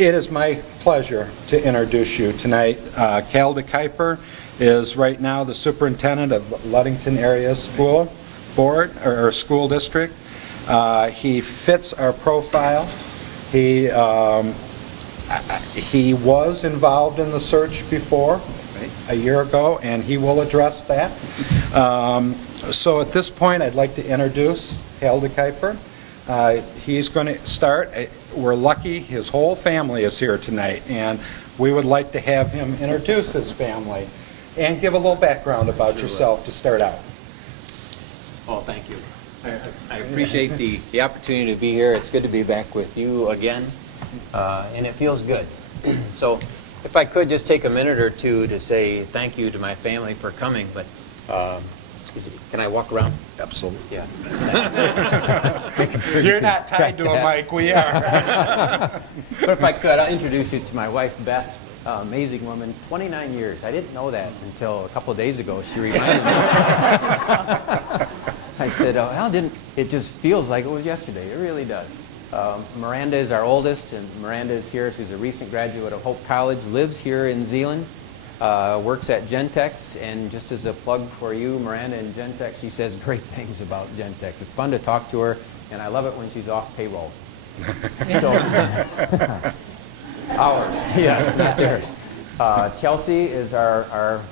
It is my pleasure to introduce you tonight. Cal DeKuiper is right now the superintendent of Ludington Area School Board or School District. He fits our profile. He was involved in the search before, a year ago, and he will address that. So at this point, I'd like to introduce Cal DeKuiper. He's going to start. We're lucky his whole family is here tonight, and we would like to have him introduce his family and give a little background about yourself to start out. Well, thank you. I appreciate the opportunity to be here. It's good to be back with you again, and it feels good. So if I could just take a minute or two to say thank you to my family for coming, but can I walk around? Absolutely. Yeah. You're not tied to a mic, we are. But if I could, I'll introduce you to my wife, Beth. Amazing woman, 29 years. I didn't know that until a couple of days ago. She reminded me. I said, oh, well, it just feels like it was yesterday. It really does. Miranda is our oldest, and Miranda is here. She's a recent graduate of Hope College, lives here in Zeeland. Works at Gentex, and just as a plug for you, Miranda and Gentex, she says great things about Gentex. It's fun to talk to her, and I love it when she's off payroll. So, ours, yes, not theirs. Chelsea is our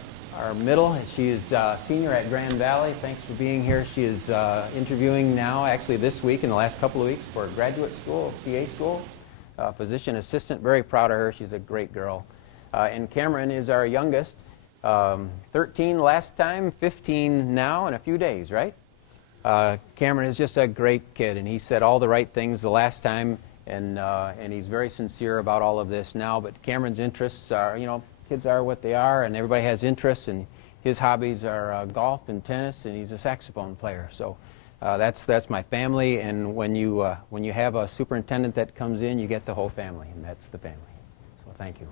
middle. She is senior at Grand Valley. Thanks for being here. She is interviewing now, actually this week, in the last couple of weeks, for graduate school, PA school, physician assistant. Very proud of her. She's a great girl. And Cameron is our youngest, 13 last time, 15 now in a few days, right? Cameron is just a great kid, and he said all the right things the last time, and he's very sincere about all of this now. But Cameron's interests are, you know, kids are what they are, and everybody has interests, and his hobbies are golf and tennis, and he's a saxophone player. So that's my family, and when you have a superintendent that comes in, you get the whole family, and that's the family. So thank you.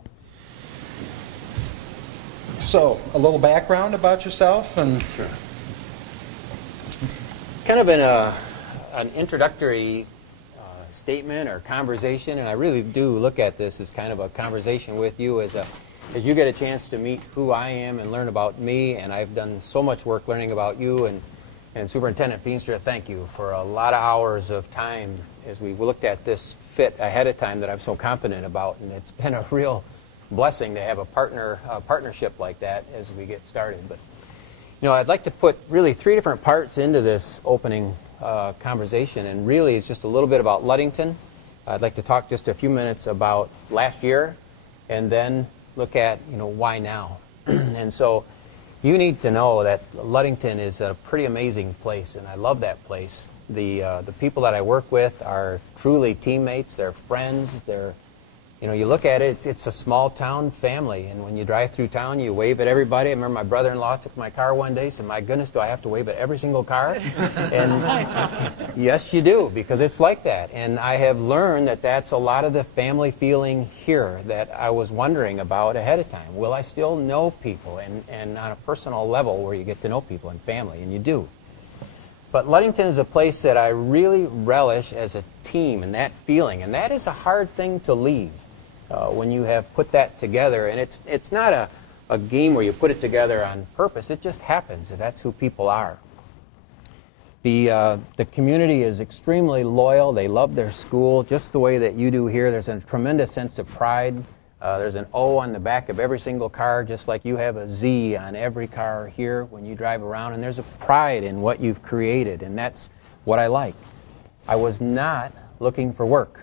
So, a little background about yourself, and sure. Kind of an introductory statement or conversation, and I really do look at this as kind of a conversation with you as you get a chance to meet who I am and learn about me. And I've done so much work learning about you, and Superintendent Feenstra, thank you for a lot of hours of time as we looked at this fit ahead of time that I'm so confident about, and it's been a real blessing to have a partnership like that as we get started. But you know, I'd like to put really 3 different parts into this opening conversation, and really it's just a little bit about Ludington. I'd like to talk just a few minutes about last year, and then look at, you know, why now. And so you need to know that Ludington is a pretty amazing place, and I love that place. The people that I work with are truly teammates. They're friends. They're, you know, you look at it, it's a small town family, and when you drive through town, you wave at everybody. I remember my brother-in-law took my car one day, said, my goodness, do I have to wave at every single car? And yes, you do, because it's like that. And I have learned that that's a lot of the family feeling here that I was wondering about ahead of time. Will I still know people, and on a personal level where you get to know people and family, and you do. But Ludington is a place that I really relish as a team, and that feeling, and that is a hard thing to leave. When you have put that together, and it's not a game where you put it together on purpose. It just happens, and that's who people are. The community is extremely loyal. They love their school just the way that you do here. There's a tremendous sense of pride. There's an O on the back of every single car, just like you have a Z on every car here when you drive around, and there's a pride in what you've created, and that's what I like. I was not looking for work.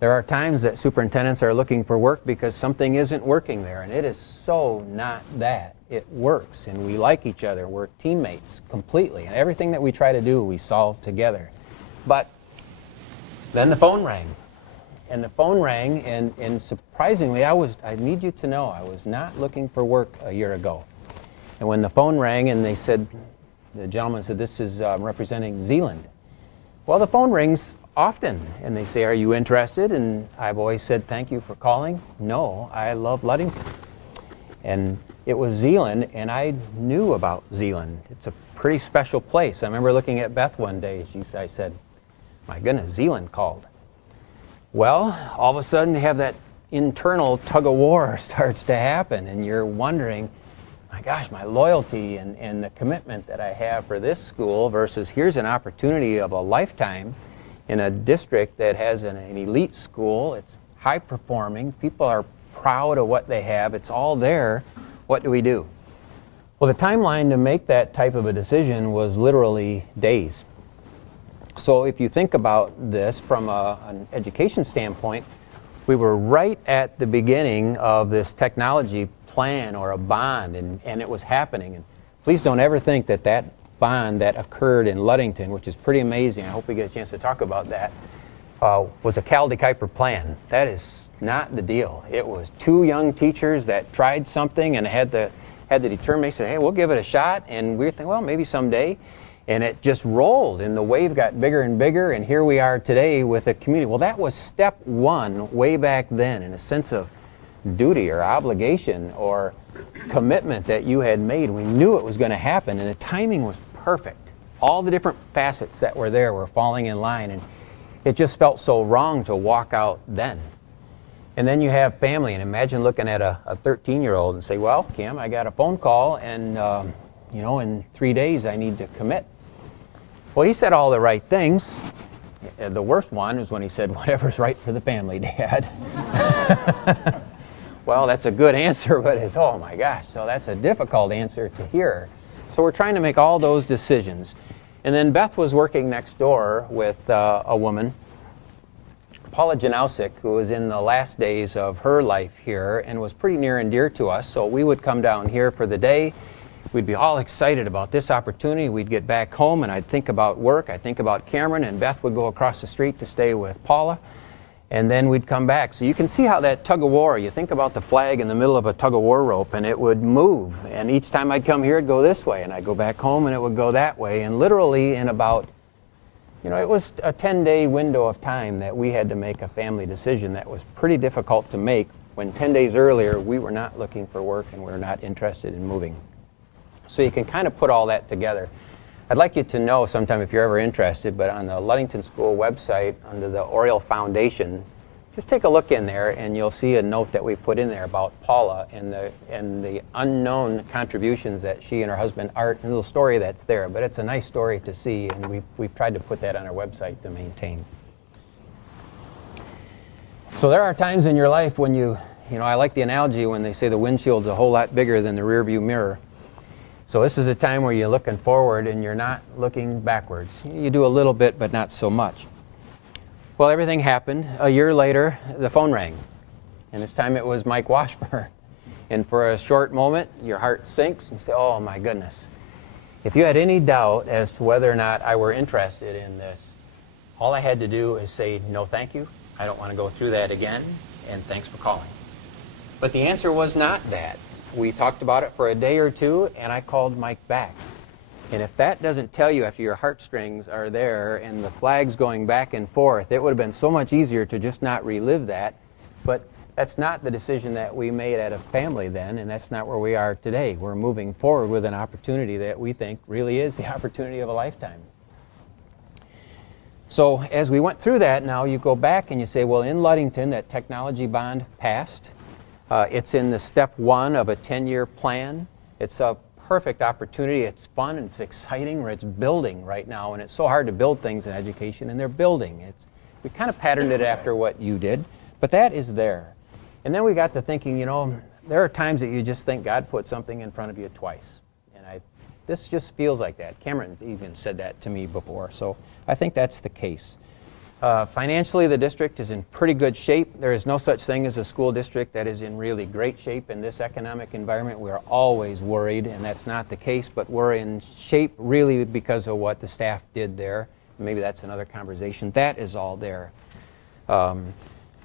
There are times that superintendents are looking for work because something isn't working there, and it is so not that. It works, and we like each other. We're teammates completely, and everything that we try to do, we solve together. But then the phone rang, and the phone rang, and surprisingly, I need you to know, I was not looking for work a year ago. And when the phone rang, and they said, the gentleman said, this is representing Zeeland. Well, the phone rings often, and they say, are you interested? And I've always said, thank you for calling. No, I love Ludington. And it was Zeeland, and I knew about Zeeland. It's a pretty special place. I remember looking at Beth one day. I said, my goodness, Zeeland called. Well, all of a sudden they have that internal tug-of-war starts to happen, and you're wondering, my gosh, my loyalty and the commitment that I have for this school versus here's an opportunity of a lifetime in a district that has an elite school. It's high performing. People are proud of what they have. It's all there. What do we do? Well, the timeline to make that type of a decision was literally days. So if you think about this from an education standpoint, we were right at the beginning of this technology plan or a bond, and it was happening. And please don't ever think that that bond that occurred in Ludington, which is pretty amazing, I hope we get a chance to talk about that, was a Cal DeKuiper plan. That is not the deal. It was two young teachers that tried something and had the determination, hey, we'll give it a shot, and we were thinking, well, maybe someday. And it just rolled, and the wave got bigger and bigger, and here we are today with a community. Well, that was step one way back then, in a sense of duty or obligation or commitment that you had made. We knew it was going to happen, and the timing was perfect. All the different facets that were there were falling in line, and it just felt so wrong to walk out then. And then you have family, and imagine looking at a 13-year-old and say, well, Kim, I got a phone call, and you know, in 3 days I need to commit. Well, he said all the right things. The worst one was when he said, whatever's right for the family, Dad. Well, that's a good answer, but it's, oh my gosh, so that's a difficult answer to hear. So we're trying to make all those decisions. And then Beth was working next door with a woman, Paula Janowsic, who was in the last days of her life here and was pretty near and dear to us. So we would come down here for the day. We'd be all excited about this opportunity. We'd get back home, and I'd think about work. I'd think about Cameron, and Beth would go across the street to stay with Paula, and then we'd come back. So you can see how that tug-of-war, you think about the flag in the middle of a tug-of-war rope, and it would move. And each time I'd come here, it'd go this way, and I'd go back home, and it would go that way. And literally in about, you know, it was a 10-day window of time that we had to make a family decision that was pretty difficult to make when 10 days earlier we were not looking for work and we were not interested in moving. So you can kind of put all that together. I'd like you to know sometime if you're ever interested, but on the Ludington School website under the Oriole Foundation, just take a look in there and you'll see a note that we put in there about Paula and the unknown contributions that she and her husband Art, and a little story that's there. But it's a nice story to see, and we've tried to put that on our website to maintain. So there are times in your life when you know, I like the analogy when they say the windshield's a whole lot bigger than the rear view mirror. So this is a time where you're looking forward and you're not looking backwards. You do a little bit, but not so much. Well, everything happened. A year later, the phone rang. And this time it was Mike Washburn. And for a short moment, your heart sinks and you say, oh my goodness. If you had any doubt as to whether or not I were interested in this, all I had to do is say, no thank you. I don't want to go through that again, and thanks for calling. But the answer was not that. We talked about it for a day or two, and I called Mike back. And if that doesn't tell you after your heartstrings are there and the flag's going back and forth, it would have been so much easier to just not relive that. But that's not the decision that we made as a family then, and that's not where we are today. We're moving forward with an opportunity that we think really is the opportunity of a lifetime. So as we went through that, now you go back and you say, well, in Ludington, that technology bond passed. It's in the step one of a 10-year plan. It's a perfect opportunity. It's fun and it's exciting. It's building right now, and it's so hard to build things in education, and they're building. We kind of patterned it after what you did, but that is there. And then we got to thinking, you know, there are times that you just think God put something in front of you twice. And this just feels like that. Cameron even said that to me before, so I think that's the case. Financially, the district is in pretty good shape. There is no such thing as a school district that is in really great shape in this economic environment. We are always worried, and that's not the case, but we're in shape really because of what the staff did there. Maybe that's another conversation. That is all there.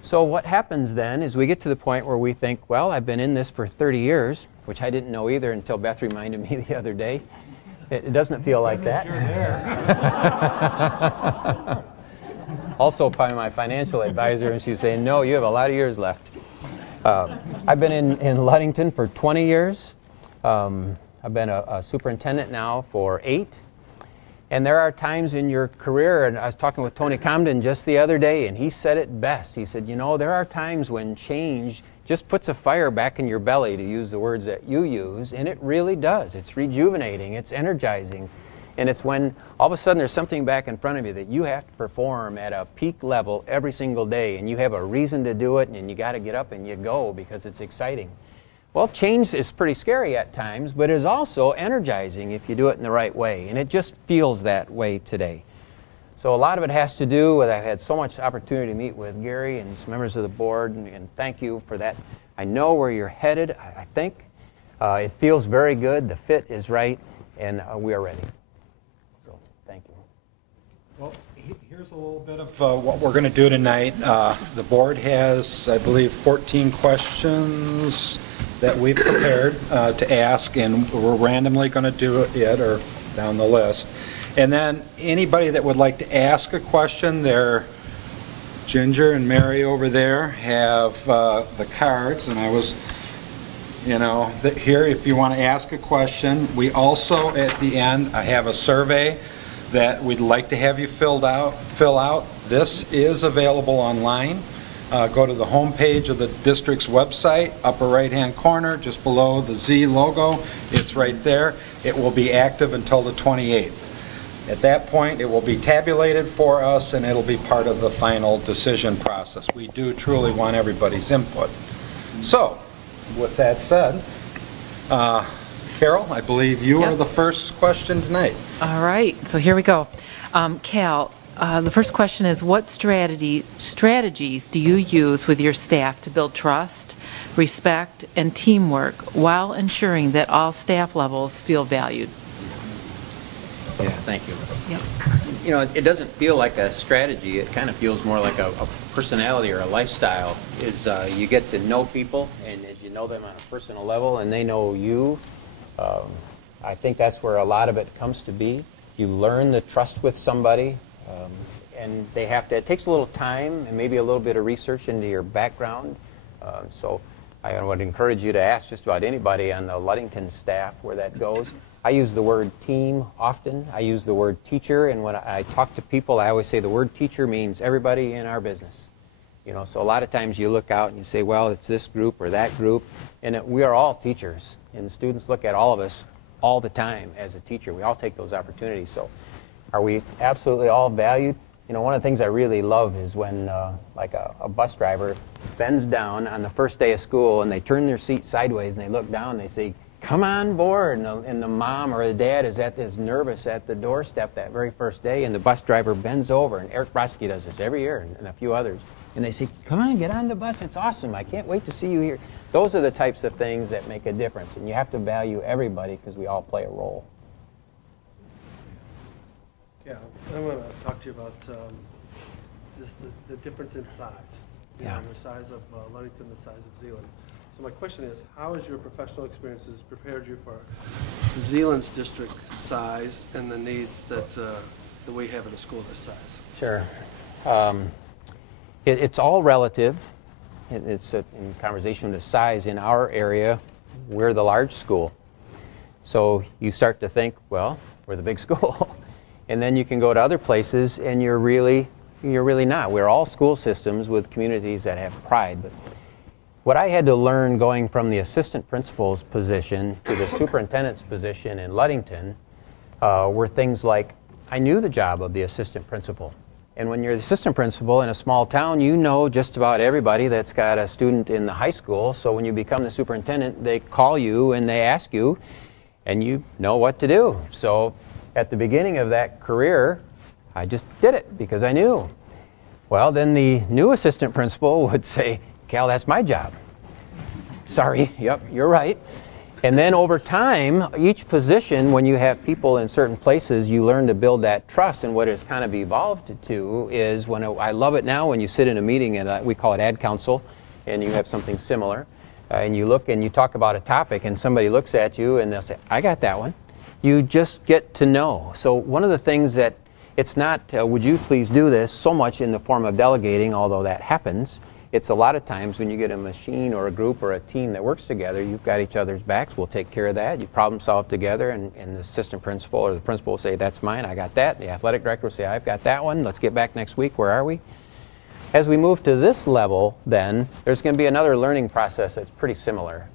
So what happens then is we get to the point where we think, well, I've been in this for 30 years, which I didn't know either until Beth reminded me the other day. It doesn't feel like that. Also by my financial advisor, and she's saying, no, you have a lot of years left. I've been in Ludington for 20 years. I've been a superintendent now for 8. And there are times in your career, and I was talking with Tony Comden just the other day, and he said it best. He said, you know, there are times when change just puts a fire back in your belly, to use the words that you use, and it really does. It's rejuvenating, it's energizing, and it's when all of a sudden there's something back in front of you that you have to perform at a peak level every single day, and you have a reason to do it, and you got to get up and you go because it's exciting. Well, change is pretty scary at times, but it is also energizing if you do it in the right way, and it just feels that way today. So a lot of it has to do with, I've had so much opportunity to meet with Gary and some members of the board, and thank you for that. I know where you're headed, I think. It feels very good, the fit is right, and we are ready. So, thank you. Well, here's a little bit of what we're going to do tonight. The board has, I believe, 14 questions that we've prepared to ask, and we're randomly going to do it or down the list. And then anybody that would like to ask a question, there, Ginger and Mary over there have the cards, and I was, you know, here if you want to ask a question. We also, at the end, I have a survey that we'd like to have you fill out. This is available online. Go to the home page of the district's website, upper right-hand corner, just below the Z logo. It's right there. It will be active until the 28th. At that point, it will be tabulated for us, and it'll be part of the final decision process. We do truly want everybody's input. So, with that said, Carol, I believe you are the first question tonight. All right, so here we go. Cal, the first question is, what strategies do you use with your staff to build trust, respect, and teamwork while ensuring that all staff levels feel valued? Yeah, thank you. Yep. You know, it doesn't feel like a strategy. It kind of feels more like a personality or a lifestyle. You get to know people, and as you know them on a personal level, and they know you. I think that's where a lot of it comes to be. You learn the trust with somebody, and they have to. It takes a little time and maybe a little bit of research into your background. So I would encourage you to ask just about anybody on the Ludington staff where that goes. I use the word team often. I use the word teacher, and when I talk to people, I always say the word teacher means everybody in our business. You know, so a lot of times you look out and you say, well, it's this group or that group, and we are all teachers, and students look at all of us all the time as a teacher. We all take those opportunities. So are we absolutely all valued? You know, one of the things I really love is when like a bus driver bends down on the first day of school, and they turn their seat sideways and they look down and they say, come on board, and the mom or the dad is nervous at the doorstep that very first day, and the bus driver bends over, and Eric Brodsky does this every year, and a few others, and they say, come on, get on the bus, it's awesome, I can't wait to see you here. Those are the types of things that make a difference, and you have to value everybody because we all play a role. Yeah, I want to talk to you about just the difference in size. You know, the size of Ludington, the size of Zeeland. So my question is, how has your professional experiences prepared you for Zeeland's district size and the needs that we have in a school this size? Sure. It's all relative. It's in conversation with the size. In our area, we're the large school. So you start to think, well, we're the big school. And then you can go to other places and you're really not. We're all school systems with communities that have pride. But what I had to learn going from the assistant principal's position to the superintendent's position in Ludington were things like, I knew the job of the assistant principal. And when you're the assistant principal in a small town, you know just about everybody that's got a student in the high school. So when you become the superintendent, they call you and they ask you, and you know what to do. So at the beginning of that career, I just did it because I knew. Well, then the new assistant principal would say, Cal, that's my job. Sorry, yep, you're right. And then over time, each position, when you have people in certain places, you learn to build that trust. And what it's kind of evolved to is, I love it now when you sit in a meeting, and we call it ad council, and you have something similar, and you look and you talk about a topic, and somebody looks at you and they'll say, I got that one. You just get to know. So one of the things that it's not, would you please do this, so much in the form of delegating, although that happens. it's a lot of times when you get a machine or a group or a team that works together, you've got each other's backs. We'll take care of that. You problem solve together, and the assistant principal or the principal will say, that's mine, I got that. The athletic director will say, I've got that one. Let's get back next week. Where are we? As we move to this level, then, there's going to be another learning process that's pretty similar.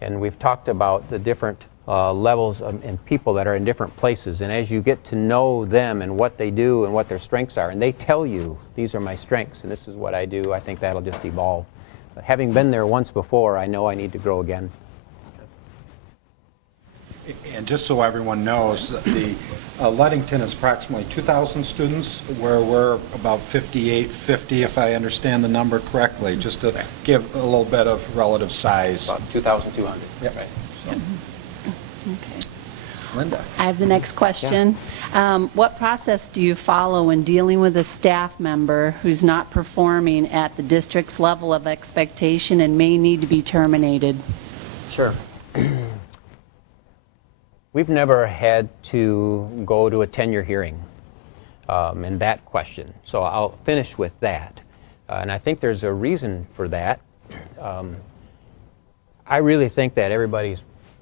And we've talked about the different levels and people that are in different places. And as you get to know them and what they do and what their strengths are, and they tell you, these are my strengths and this is what I do, I think that'll just evolve. But having been there once before, I know I need to grow again. And just so everyone knows, the Ludington is approximately 2,000 students, where we're about 50, if I understand the number correctly, just to give a little bit of relative size. About 2,200. Yep. Right. So. Okay. Linda. I have the next question. What process do you follow when dealing with a staff member who's not performing at the district's level of expectation and may need to be terminated? Sure. We've never had to go to a tenure hearing in that question, so I'll finish with that. And I think there's a reason for that. I really think that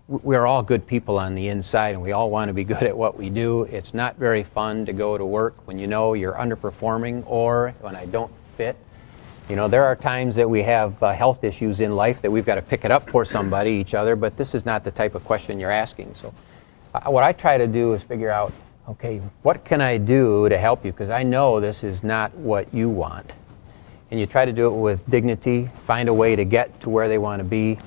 we're all good people on the inside, and we all want to be good at what we do. It's not very fun to go to work when you know you're underperforming or when I don't fit. You know, there are times that we have health issues in life that we've got to pick it up for somebody, each other, but this is not the type of question you're asking. So what I try to do is figure out, okay, what can I do to help you? Because I know this is not what you want. And you try to do it with dignity, find a way to get to where they want to be.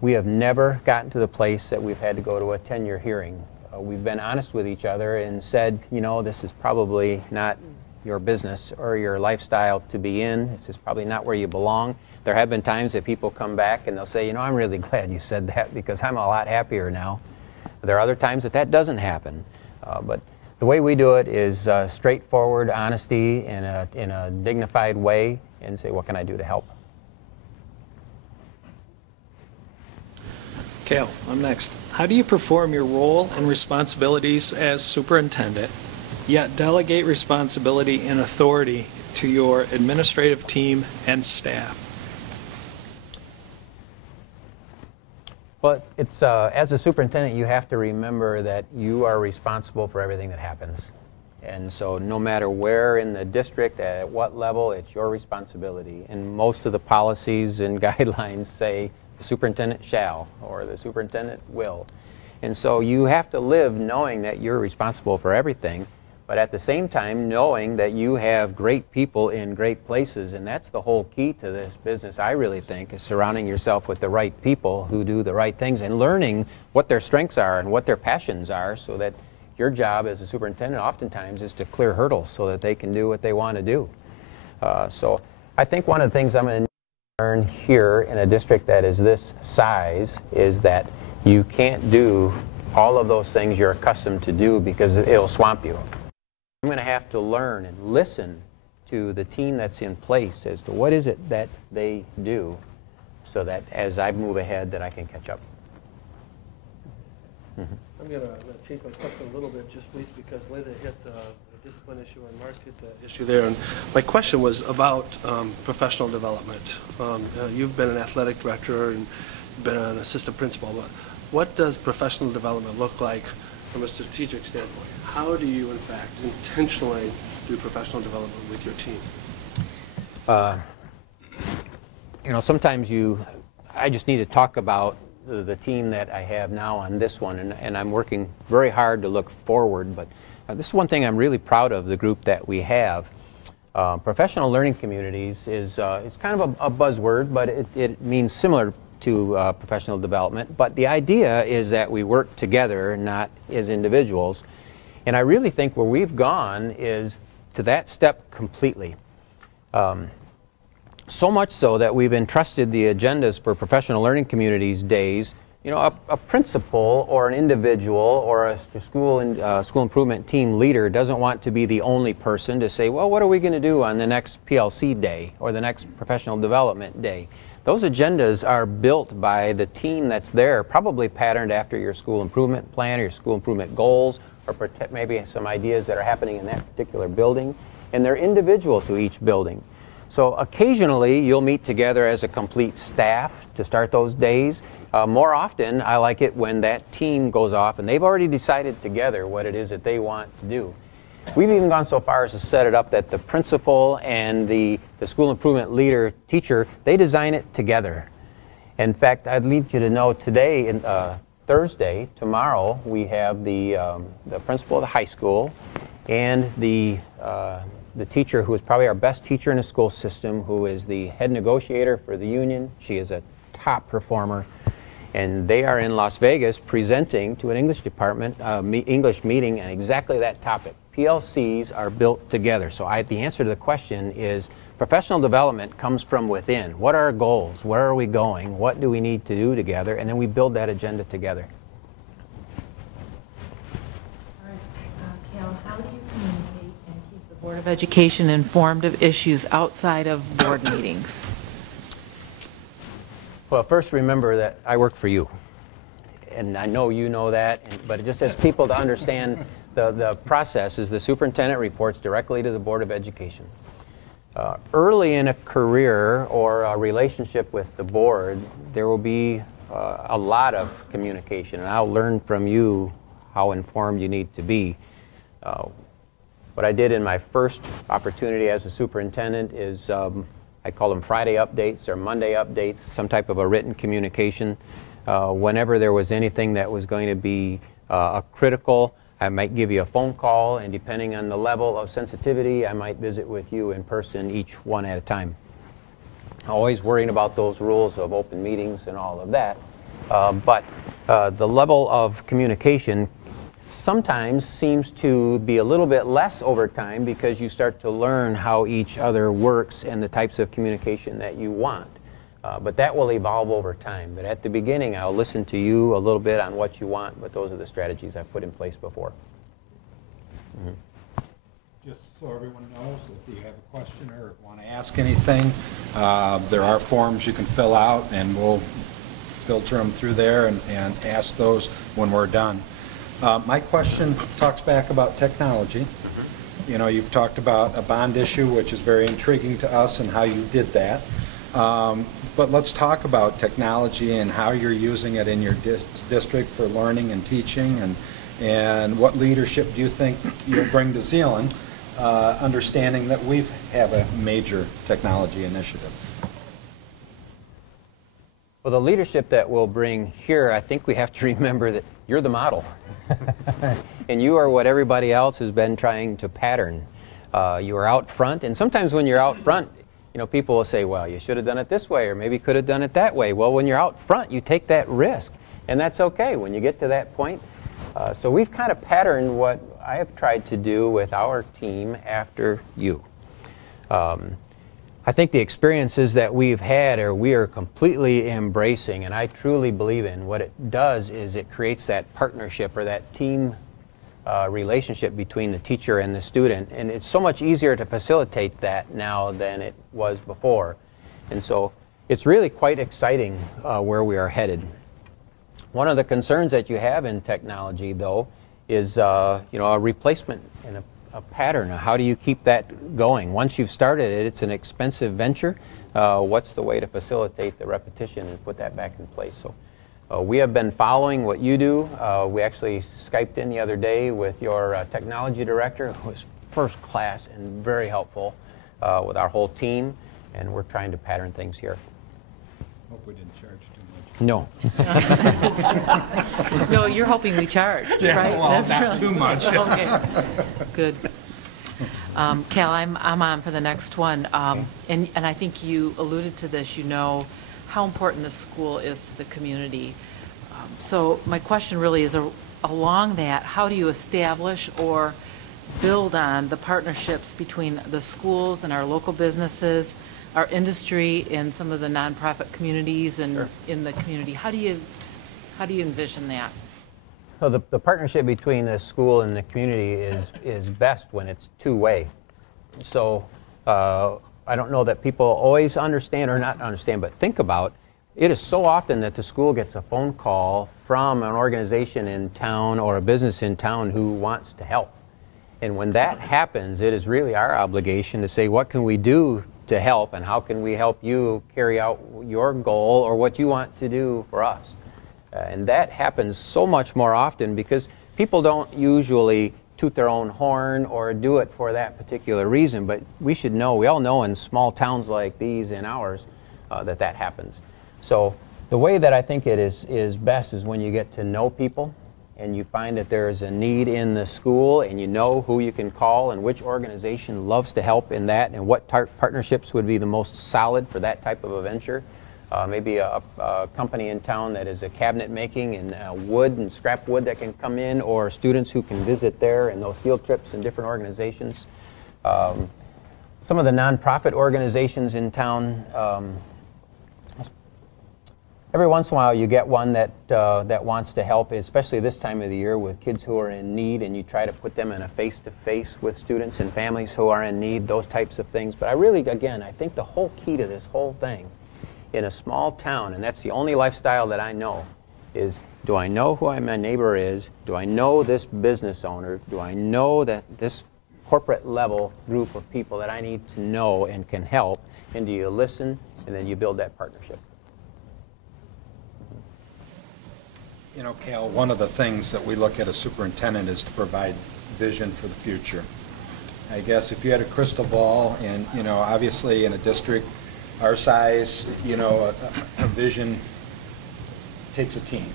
We have never gotten to the place that we've had to go to a tenure hearing. We've been honest with each other and said, you know, this is probably not your business or your lifestyle to be in. This is probably not where you belong. There have been times that people come back and they'll say, you know, I'm really glad you said that because I'm a lot happier now. There are other times that that doesn't happen. But the way we do it is straightforward honesty in a dignified way and say, what can I do to help? Cal, I'm next. How do you perform your role and responsibilities as superintendent, yet delegate responsibility and authority to your administrative team and staff? Well, it's as a superintendent, you have to remember that you are responsible for everything that happens. And so no matter where in the district, at what level, it's your responsibility. And most of the policies and guidelines say the superintendent shall or the superintendent will. And so you have to live knowing that you're responsible for everything, but at the same time knowing that you have great people in great places. And that's the whole key to this business, I really think, is surrounding yourself with the right people who do the right things and learning what their strengths are and what their passions are, so that your job as a superintendent oftentimes is to clear hurdles so that they can do what they want to do. So I think one of the things I'm going to learn here in a district that is this size is that you can't do all of those things you're accustomed to do because it'll swamp you. I'm going to have to learn and listen to the team that's in place as to what is it that they do, so that as I move ahead that I can catch up. I'm going to change my question a little bit, just please, because Linda hit the discipline issue and Mark hit the issue there. And my question was about professional development. You've been an athletic director and been an assistant principal, but what does professional development look like from a strategic standpoint? How do you, in fact, intentionally do professional development with your team? You know, sometimes I just need to talk about the team that I have now on this one, and I'm working very hard to look forward, but this is one thing I'm really proud of, the group that we have. Professional learning communities is it's kind of a buzzword, but it means similar to professional development, but the idea is that we work together, not as individuals. And I really think where we've gone is to that step completely. So much so that we've entrusted the agendas for professional learning communities days. You know, a principal or an individual or a school improvement team leader doesn't want to be the only person to say, well, what are we going to do on the next PLC day or the next professional development day? Those agendas are built by the team that's there, probably patterned after your school improvement plan or your school improvement goals, or maybe some ideas that are happening in that particular building, and they're individual to each building. So occasionally you'll meet together as a complete staff to start those days. More often I like it when that team goes off and they've already decided together what it is that they want to do. We've even gone so far as to set it up that the principal and the school improvement leader, teacher, they design it together. In fact, I'd need you to know today, Thursday, tomorrow, we have the principal of the high school and the teacher who is probably our best teacher in the school system, who is the head negotiator for the union. She is a top performer. And they are in Las Vegas presenting to an English department, English meeting on exactly that topic. PLCs are built together. So the answer to the question is professional development comes from within. What are our goals? Where are we going? What do we need to do together? And then we build that agenda together. All right, Cal, how do you communicate and keep the Board of Education informed of issues outside of board meetings? Well, first remember that I work for you. And I know you know that, but just as people to understand the process is the superintendent reports directly to the Board of Education. Early in a career or a relationship with the board, there will be a lot of communication, and I'll learn from you how informed you need to be. What I did in my first opportunity as a superintendent is I call them Friday updates or Monday updates, some type of a written communication. Whenever there was anything that was going to be critical, I might give you a phone call, and depending on the level of sensitivity, I might visit with you in person, each one at a time. Always worrying about those rules of open meetings and all of that. But the level of communication sometimes seems to be a little bit less over time because you start to learn how each other works and the types of communication that you want. But that will evolve over time. But at the beginning, I'll listen to you a little bit on what you want, but those are the strategies I've put in place before. Mm-hmm. Just so everyone knows, if you have a question or want to ask anything, there are forms you can fill out, and we'll filter them through there and ask those when we're done. My question talks back about technology. Mm-hmm. You know, you've talked about a bond issue, which is very intriguing to us, and how you did that. But let's talk about technology and how you're using it in your district for learning and teaching, and what leadership do you think you'll bring to Zeeland, understanding that we have a major technology initiative. Well, the leadership that we'll bring here, I think we have to remember that you're the model. And you are what everybody else has been trying to pattern. You are out front, and sometimes when you're out front, you know, people will say, well, you should have done it this way, or maybe could have done it that way. Well, when you're out front, you take that risk, and that's okay when you get to that point. So we've kind of patterned what I have tried to do with our team after you. I think the experiences that we've had we are completely embracing, and I truly believe in what it does is it creates that partnership or that team relationship between the teacher and the student, and it's so much easier to facilitate that now than it was before. And so it's really quite exciting where we are headed. One of the concerns that you have in technology, though, is you know, a replacement and a pattern. How do you keep that going? Once you've started it, it's an expensive venture. What's the way to facilitate the repetition and put that back in place? So we have been following what you do. We actually Skyped in the other day with your technology director, who was first class and very helpful with our whole team, and we're trying to pattern things here. Hope we didn't charge too much. No. No, you're hoping we charge, Yeah, right? well, That's not really- too much. Okay, good. Cal, I'm on for the next one, and I think you alluded to this. You know how important the school is to the community. So my question really is along that, how do you establish or build on the partnerships between the schools and our local businesses, our industry, and some of the nonprofit communities and Sure. in the community? How do you envision that? So the partnership between the school and the community is best when it's two-way. So I don't know that people always understand or not understand, but think about it is so often that the school gets a phone call from an organization in town or a business in town who wants to help. And when that happens, it is really our obligation to say, what can we do to help, and how can we help you carry out your goal or what you want to do for us. And that happens so much more often because people don't usually toot their own horn or do it for that particular reason, but we should know, we all know in small towns like these and ours that happens. So the way that I think it is best is when you get to know people and you find that there is a need in the school and you know who you can call and which organization loves to help in that and what partnerships would be the most solid for that type of a venture. Maybe a company in town that is a cabinet making and wood and scrap wood that can come in, or students who can visit there and those field trips in different organizations. Some of the nonprofit organizations in town, every once in a while you get one that wants to help, especially this time of the year with kids who are in need, and you try to put them in a face-to-face with students and families who are in need, those types of things. But I really, again, I think the whole key to this whole thing in a small town, and that's the only lifestyle that I know, is do I know who my neighbor is? Do I know this business owner? Do I know that this corporate level group of people that I need to know and can help? And do you listen, and then you build that partnership? You know, Cal, one of the things that we look at as superintendent is to provide vision for the future. I guess if you had a crystal ball, and, you know, obviously in a district our size, you know, a vision takes a team.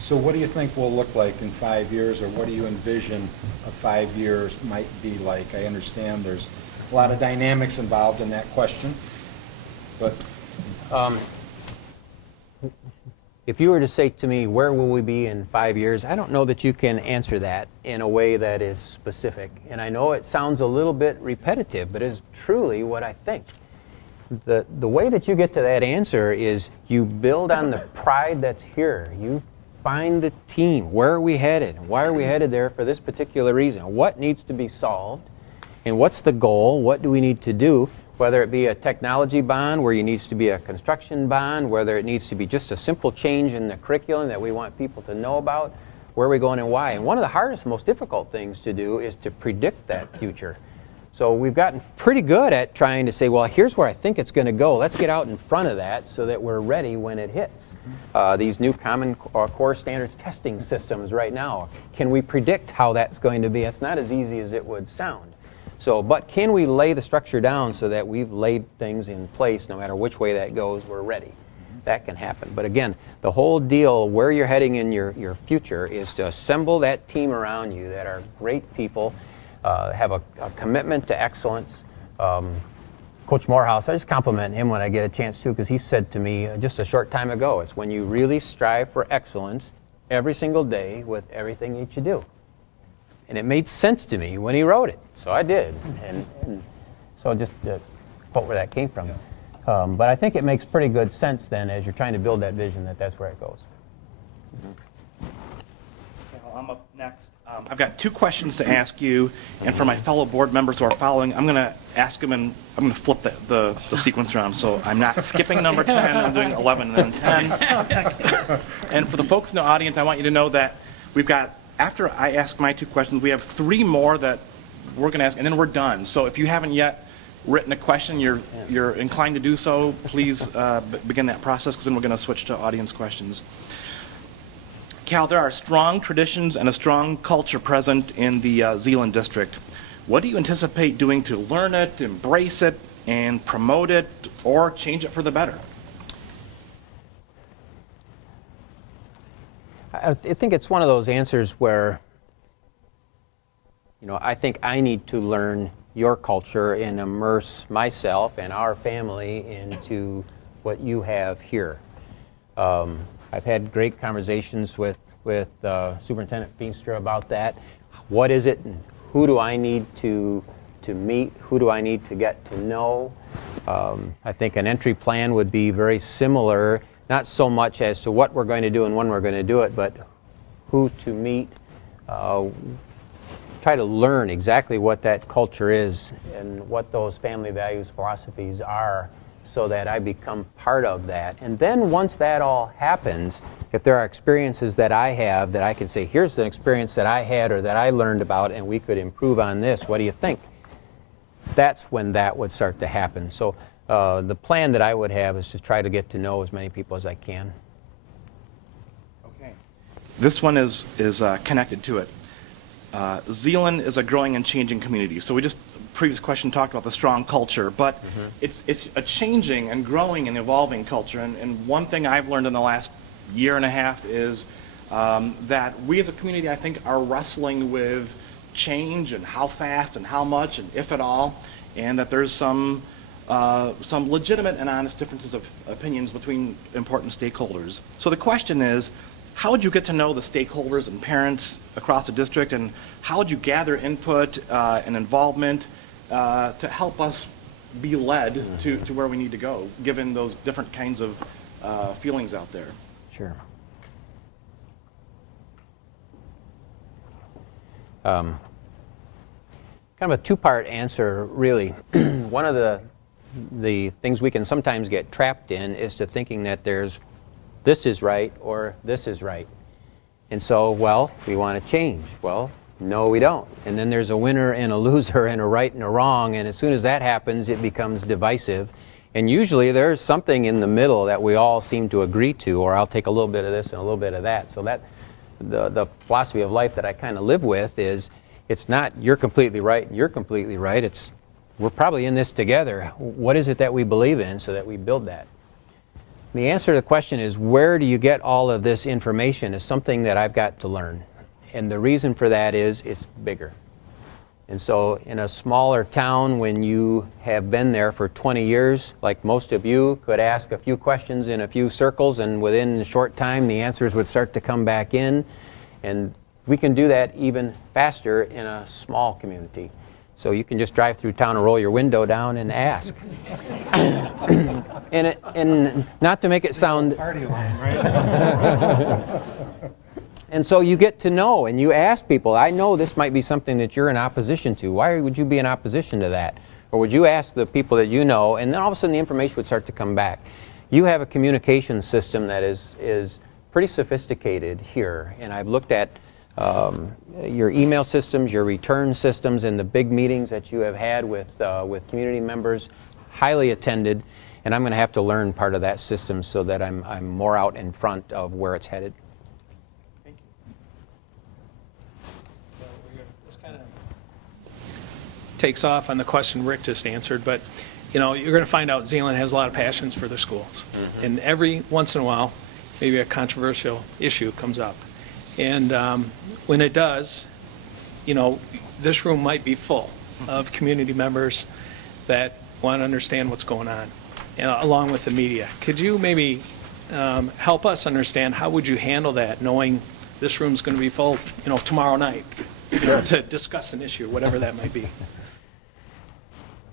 So what do you think will look like in 5 years, or what do you envision a 5 years might be like? I understand there's a lot of dynamics involved in that question, but if you were to say to me, where will we be in 5 years, I don't know that you can answer that in a way that is specific. And I know it sounds a little bit repetitive, but it is truly what I think. The way that you get to that answer is you build on the pride that's here. You find the team. Where are we headed? Why are we headed there for this particular reason? What needs to be solved? And what's the goal? What do we need to do? Whether it be a technology bond, where it needs to be a construction bond, whether it needs to be just a simple change in the curriculum that we want people to know about, where are we going and why? And one of the hardest, most difficult things to do is to predict that future. So we've gotten pretty good at trying to say, well, here's where I think it's going to go. Let's get out in front of that so that we're ready when it hits. These new Common Core Standards testing systems right now, can we predict how that's going to be? It's not as easy as it would sound. So, but can we lay the structure down so that we've laid things in place, no matter which way that goes, we're ready? That can happen. But again, the whole deal, where you're heading in your future, is to assemble that team around you that are great people, have a commitment to excellence. Coach Morehouse, I just compliment him when I get a chance to, because he said to me just a short time ago, it's when you really strive for excellence every single day with everything that you do. And it made sense to me when he wrote it, so I did. And so just quote where that came from. But I think it makes pretty good sense then, as you're trying to build that vision, that that's where it goes. I'm up next. I've got two questions to ask you, and for my fellow board members who are following, I'm going to ask them, and I'm going to flip the sequence around. So I'm not skipping number 10, I'm doing 11 and then 10. And for the folks in the audience, I want you to know that we've got, after I ask my two questions, we have 3 more that we're going to ask, and then we're done. So if you haven't yet written a question, you're inclined to do so, please begin that process, because then we're going to switch to audience questions. Cal, there are strong traditions and a strong culture present in the Zeeland district. What do you anticipate doing to learn it, embrace it, and promote it, or change it for the better? I think it's one of those answers where, you know, I think I need to learn your culture and immerse myself and our family into what you have here. I've had great conversations with Superintendent Feenstra about that. What is it, and who do I need to meet? Who do I need to get to know? I think an entry plan would be very similar, not so much as to what we're going to do and when we're going to do it, but who to meet. Try to learn exactly what that culture is and what those family values, philosophies are, so that I become part of that. And then once that all happens, if there are experiences that I have that I can say, here's an experience that I had or that I learned about, and we could improve on this, what do you think? that's when that would start to happen. So the plan that I would have is to try to get to know as many people as I can. Okay. This one is connected to it. Zeeland is a growing and changing community. So we just, previous question talked about the strong culture, but it's a changing and growing and evolving culture. And one thing I've learned in the last year and a half is that we as a community, I think, are wrestling with change and how fast and how much and if at all, and that there's some legitimate and honest differences of opinions between important stakeholders. So the question is, how would you get to know the stakeholders and parents across the district, and how would you gather input and involvement to help us be led to where we need to go, given those different kinds of feelings out there? Sure. Kind of a two-part answer, really. One of the things we can sometimes get trapped in is to thinking that there's this is right or this is right. And so, well, we want to change. Well, no, we don't. And then there's a winner and a loser and a right and a wrong, and as soon as that happens, it becomes divisive. And usually there's something in the middle that we all seem to agree to, or I'll take a little bit of this and a little bit of that. So that the philosophy of life that I kind of live with is, it's not you're completely right and you're completely right. It's we're probably in this together. What is it that we believe in so that we build that? The answer to the question is, where do you get all of this information, is something that I've got to learn. And the reason for that is it's bigger. And so in a smaller town, when you have been there for 20 years, like most of you, could ask a few questions in a few circles, and within a short time the answers would start to come back in. And we can do that even faster in a small community. So you can just drive through town and roll your window down and ask. and not to make it sound... Party line, right? And so you get to know, and you ask people, I know this might be something that you're in opposition to. Why would you be in opposition to that? Or would you ask the people that you know, and then all of a sudden the information would start to come back. You have a communication system that is pretty sophisticated here, and I've looked at your email systems, your return systems, and the big meetings that you have had with community members, highly attended, and I'm going to have to learn part of that system so that I'm more out in front of where it's headed. Thank you. This kind of takes off on the question Rick just answered, but you know, you're going to find out Zeeland has a lot of passions for their schools, and every once in a while, maybe a controversial issue comes up. And when it does, you know, this room might be full of community members that want to understand what's going on, and along with the media. Could you maybe help us understand how would you handle that, knowing this room's going to be full, you know, tomorrow night, you know, to discuss an issue, whatever that might be?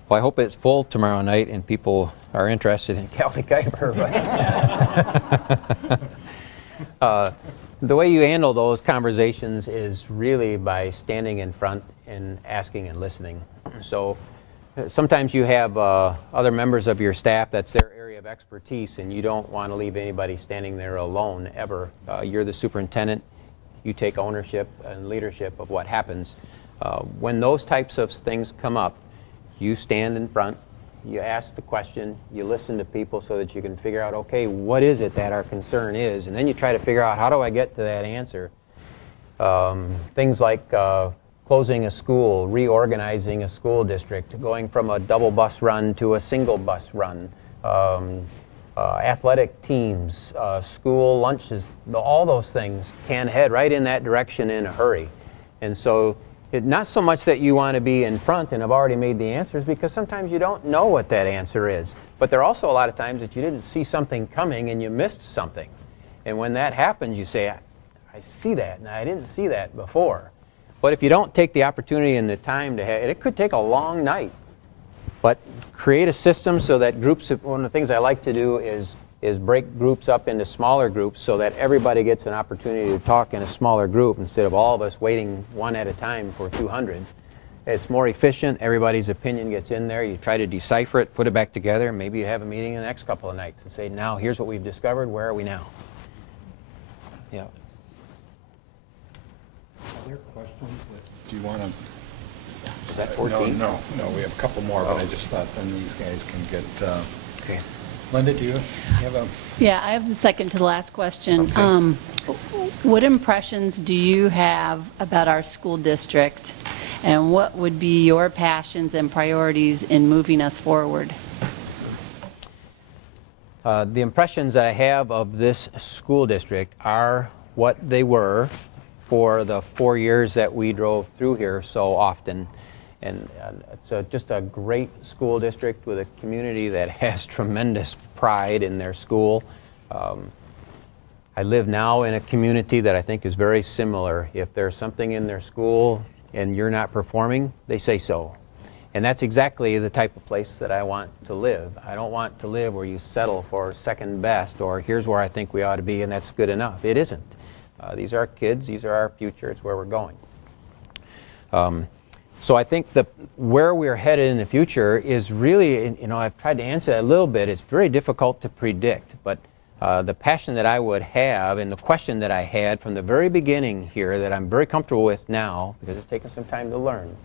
Well, I hope it's full tomorrow night and people are interested in Cal DeKuiper. The way you handle those conversations is really by standing in front and asking and listening. So sometimes you have other members of your staff that's their area of expertise, and you don't want to leave anybody standing there alone ever. You're the superintendent. You take ownership and leadership of what happens. When those types of things come up, you stand in front, you ask the question, you listen to people so that you can figure out, okay, what is it that our concern is? And then you try to figure out, how do I get to that answer? Things like closing a school, reorganizing a school district, going from a double bus run to a single bus run, athletic teams, school lunches, all those things can head right in that direction in a hurry. And so not so much that you want to be in front and have already made the answers, because sometimes you don't know what that answer is. But there are also a lot of times that you didn't see something coming and you missed something. And when that happens, you say, I see that, and I didn't see that before. But if you don't take the opportunity and the time to have, it could take a long night. But create a system so that groups, one of the things I like to do is break groups up into smaller groups so that everybody gets an opportunity to talk in a smaller group instead of all of us waiting one at a time for 200. It's more efficient. Everybody's opinion gets in there. You try to decipher it, put it back together. Maybe you have a meeting in the next couple of nights and say, now here's what we've discovered. Where are we now? Yeah. Other questions? Do you want to Is that 14? No, we have a couple more, but I just thought then these guys can get, Okay. Linda, do you have a? Yeah, I have the second to the last question. Okay. What impressions do you have about our school district, and what would be your passions and priorities in moving us forward? The impressions that I have of this school district are what they were for the 4 years that we drove through here so often. And it's just a great school district with a community that has tremendous pride in their school. I live now in a community that I think is very similar. If there's something in their school and you're not performing, they say so. And that's exactly the type of place that I want to live. I don't want to live where you settle for second best or here's where I think we ought to be and that's good enough. It isn't. These are our kids, these are our future, it's where we're going. So I think where we're headed in the future is really, I've tried to answer that a little bit. It's very difficult to predict, but the passion that I would have and the question that I had from the very beginning here that I'm very comfortable with now, because it's taken some time to learn,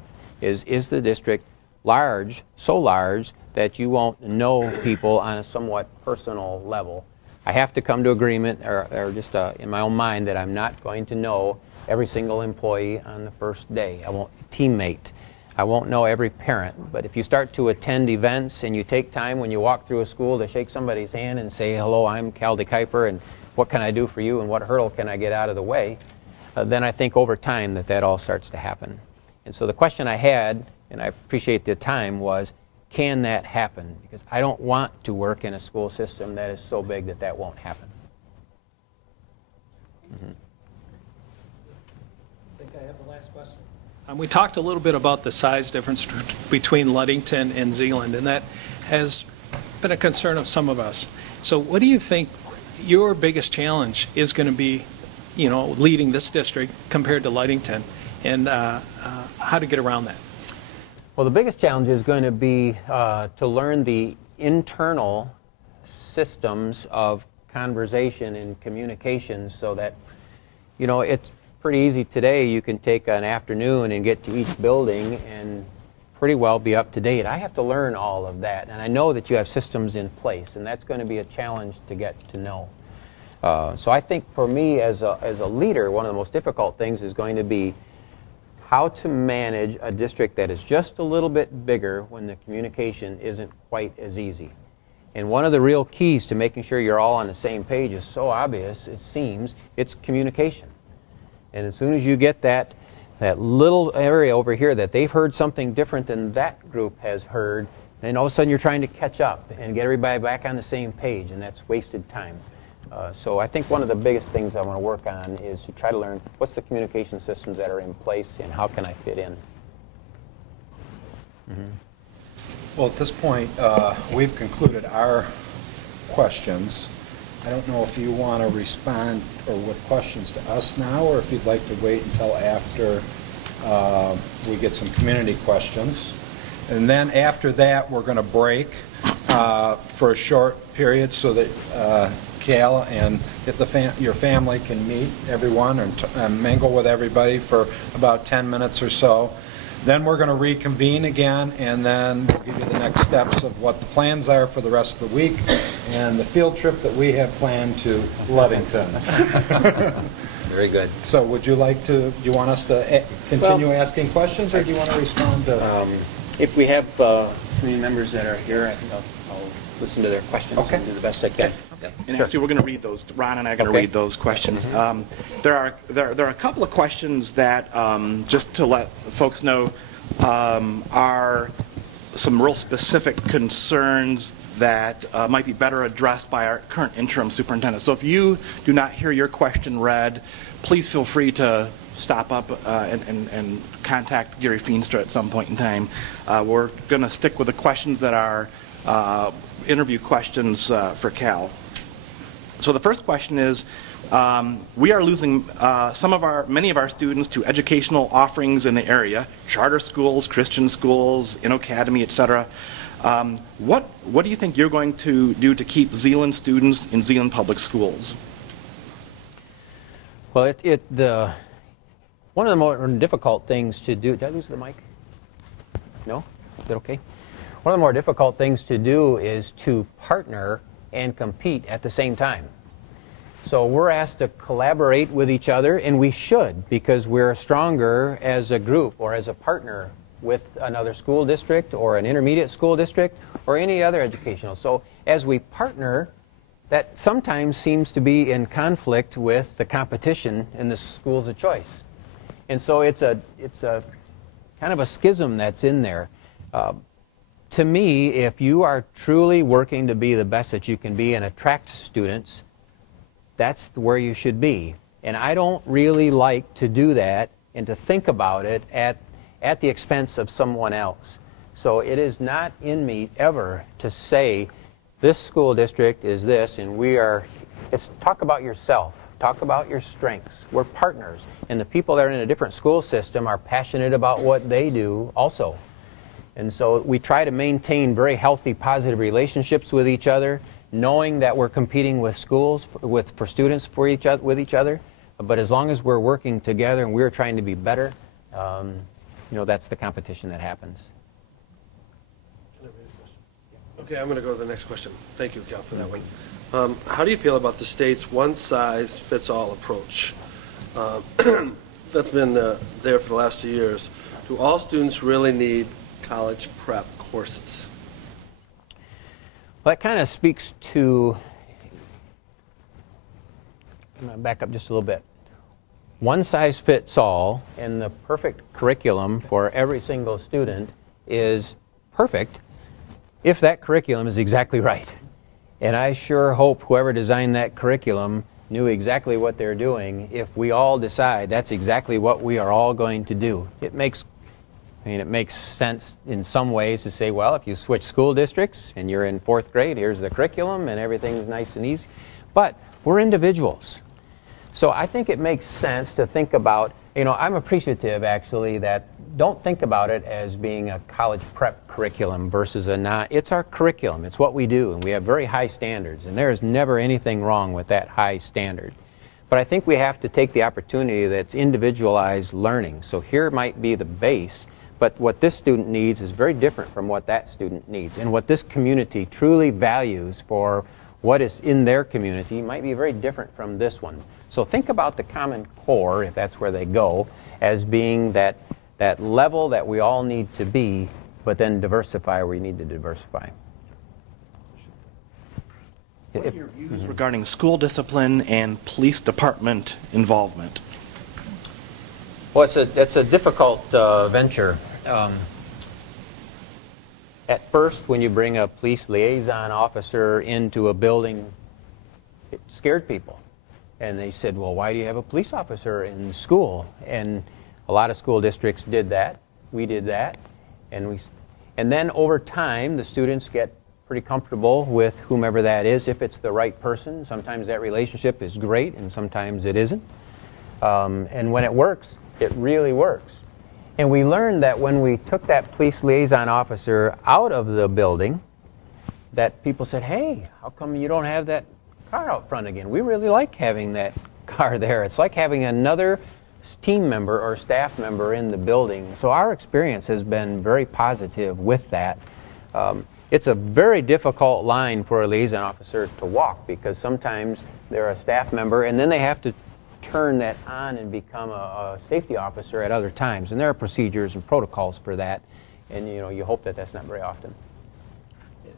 is the district large, so large that you won't know people on a somewhat personal level? I have to come to agreement, or just in my own mind, that I'm not going to know every single employee on the first day. I won't teammate. I won't know every parent. But if you start to attend events and you take time when you walk through a school to shake somebody's hand and say, hello, I'm Cal DeKuiper, and what can I do for you and what hurdle can I get out of the way, then I think over time that all starts to happen. And so the question I had, and I appreciate the time, was, can that happen? Because I don't want to work in a school system that is so big that won't happen. Mm-hmm. I think I have the last question. We talked a little bit about the size difference between Ludington and Zeeland, and that has been a concern of some of us. So what do you think your biggest challenge is going to be, leading this district compared to Ludington, and how to get around that? Well, the biggest challenge is going to be to learn the internal systems of conversation and communication so that, it's pretty easy today. You can take an afternoon and get to each building and pretty well be up to date. I have to learn all of that, and I know that you have systems in place, and that's going to be a challenge to get to know. So I think for me as a leader, one of the most difficult things is going to be how to manage a district that is just a little bit bigger when the communication isn't quite as easy. And one of the real keys to making sure you're all on the same page is so obvious, it seems, it's communication. And as soon as you get that little area over here that they've heard something different than that group has heard, then all of a sudden you're trying to catch up and get everybody back on the same page, and that's wasted time. So I think one of the biggest things I want to work on is to try to learn what's the communication systems that are in place and how can I fit in. Mm-hmm. Well, at this point, we've concluded our questions. I don't know if you want to respond or with questions to us now, or if you'd like to wait until after we get some community questions. And then after that, we're going to break for a short period so that Cal and your family can meet everyone and mingle with everybody for about 10 minutes or so. Then we're going to reconvene again, and then we'll give you the next steps of what the plans are for the rest of the week and the field trip that we have planned to Ludington. Very good. So would you like to, do you want us to continue asking questions, or do you want to respond to? If we have community members that are here, I think I'll listen to their questions and do the best I can. Okay. And actually, we're going to read those. Ron and I are going to read those questions. There are a couple of questions that, just to let folks know, are some real specific concerns that might be better addressed by our current interim superintendent. So if you do not hear your question read, please feel free to stop up and contact Gary Feenstra at some point in time. We're going to stick with the questions that are interview questions for Cal. So the first question is, we are losing many of our students to educational offerings in the area, charter schools, Christian schools, in-academy, etc. What do you think you're going to do to keep Zeeland students in Zeeland public schools? Well, one of the more difficult things to do. Did I lose the mic? No? Is it okay? One of the more difficult things to do is to partner and compete at the same time. So we're asked to collaborate with each other, and we should, because we're stronger as a group or as a partner with another school district or an intermediate school district or any other educational. So as we partner, that sometimes seems to be in conflict with the competition in the schools of choice. And so it's a kind of a schism that's in there. To me, if you are truly working to be the best that you can be and attract students, that's where you should be. And I don't really like to do that and to think about it at the expense of someone else. So it is not in me ever to say, this school district is this, and it's talk about yourself. Talk about your strengths. We're partners. And the people that are in a different school system are passionate about what they do also. And so we try to maintain very healthy, positive relationships with each other, knowing that we're competing with schools, for students with each other. But as long as we're working together and we're trying to be better, that's the competition that happens. Okay, I'm going to go to the next question. Thank you, Cal, for that one. How do you feel about the state's one-size-fits-all approach that's been there for the last 2 years? Do all students really need college prep courses? Well, that kind of speaks to, I'm going to back up just a little bit. One size fits all, and the perfect curriculum for every single student is perfect if that curriculum is exactly right. And I sure hope whoever designed that curriculum knew exactly what they're doing if we all decide that's exactly what we are all going to do. It makes sense in some ways to say, well, if you switch school districts and you're in 4th grade, here's the curriculum and everything's nice and easy. But we're individuals. So I think it makes sense to think about, I'm appreciative actually that don't think about it as being a college prep curriculum versus it's our curriculum. It's what we do, and we have very high standards, and there is never anything wrong with that high standard. But I think we have to take the opportunity that's individualized learning. So here might be the base, but what this student needs is very different from what that student needs. And what this community truly values for what is in their community might be very different from this one. So think about the Common Core, if that's where they go, as being that level that we all need to be, but then diversify where we need to diversify. What are your views regarding school discipline and police department involvement? Well, it's a difficult venture. At first, when you bring a police liaison officer into a building, it scared people. And they said, well, why do you have a police officer in school? And a lot of school districts did that. We did that. And then over time, the students get pretty comfortable with whomever that is, if it's the right person. Sometimes that relationship is great, and sometimes it isn't. And when it works, it really works. And we learned that when we took that police liaison officer out of the building, that people said, hey, how come you don't have that car out front again? We really like having that car there. It's like having another team member or staff member in the building. So our experience has been very positive with that. It's a very difficult line for a liaison officer to walk, because sometimes they're a staff member and then they have to turn that on and become a safety officer at other times. And there are procedures and protocols for that. And you hope that that's not very often.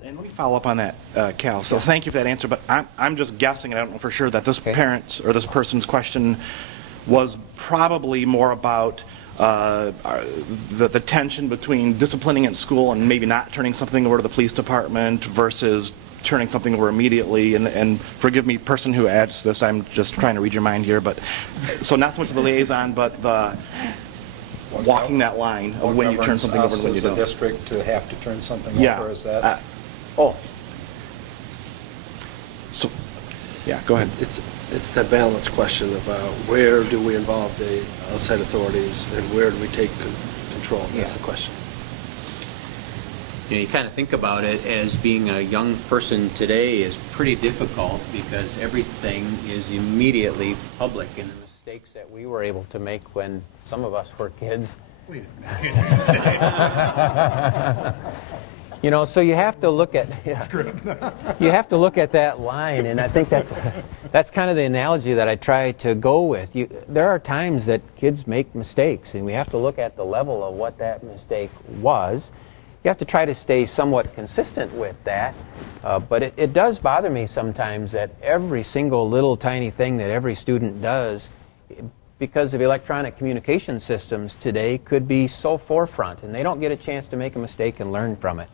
And let me follow up on that, Cal. So thank you for that answer, but I'm just guessing, and I don't know for sure, that this parent's or this person's question was probably more about the tension between disciplining at school and maybe not turning something over to the police department versus turning something over immediately. And forgive me, person who adds this, I'm just trying to read your mind here, but so not so much the liaison, but the walking that line of when you turn something over and when you don't. As a district to have to turn something over, is that? So, yeah, go ahead. It's that balance question about where do we involve the outside authorities and where do we take control? That's the question. You kind of think about it as being a young person today is pretty difficult, because everything is immediately public, and the mistakes that we were able to make when some of us were kids You know, so you have to look at you have to look at that line, and I think that's kind of the analogy that I try to go with. There are times that kids make mistakes, and we have to look at the level of what that mistake was. You have to try to stay somewhat consistent with that, but it does bother me sometimes that every single little tiny thing that every student does, because of electronic communication systems today, could be so forefront, and they don't get a chance to make a mistake and learn from it.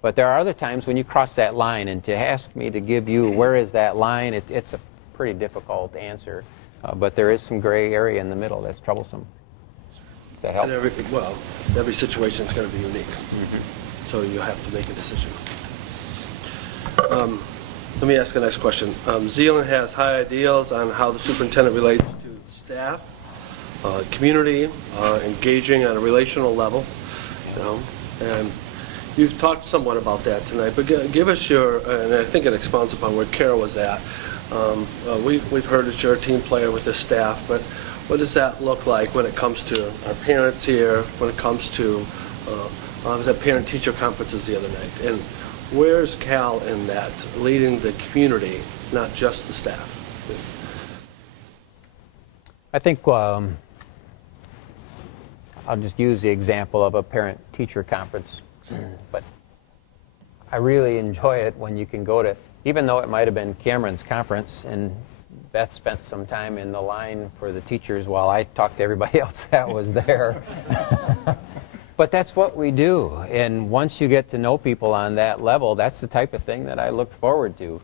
But there are other times when you cross that line, and to ask me to give you where is that line, it's a pretty difficult answer. But there is some gray area in the middle that's troublesome. Does that help? And every situation is going to be unique. So you have to make a decision. Let me ask the next question. Zeeland has high ideals on how the superintendent relates to staff, community, engaging on a relational level, you know, and you've talked somewhat about that tonight, but give us your, and I think it expounds upon where Carol was at. We've heard that you're a team player with the staff, but what does that look like when it comes to our parents here, when it comes to, I was at parent-teacher conferences the other night, and where's Cal in that, leading the community, not just the staff? I think I'll just use the example of a parent-teacher conference. But I really enjoy it when you can go to, even though it might have been Cameron's conference, and Beth spent some time in the line for the teachers while I talked to everybody else that was there. But that's what we do, and once you get to know people on that level, that's the type of thing that I look forward to.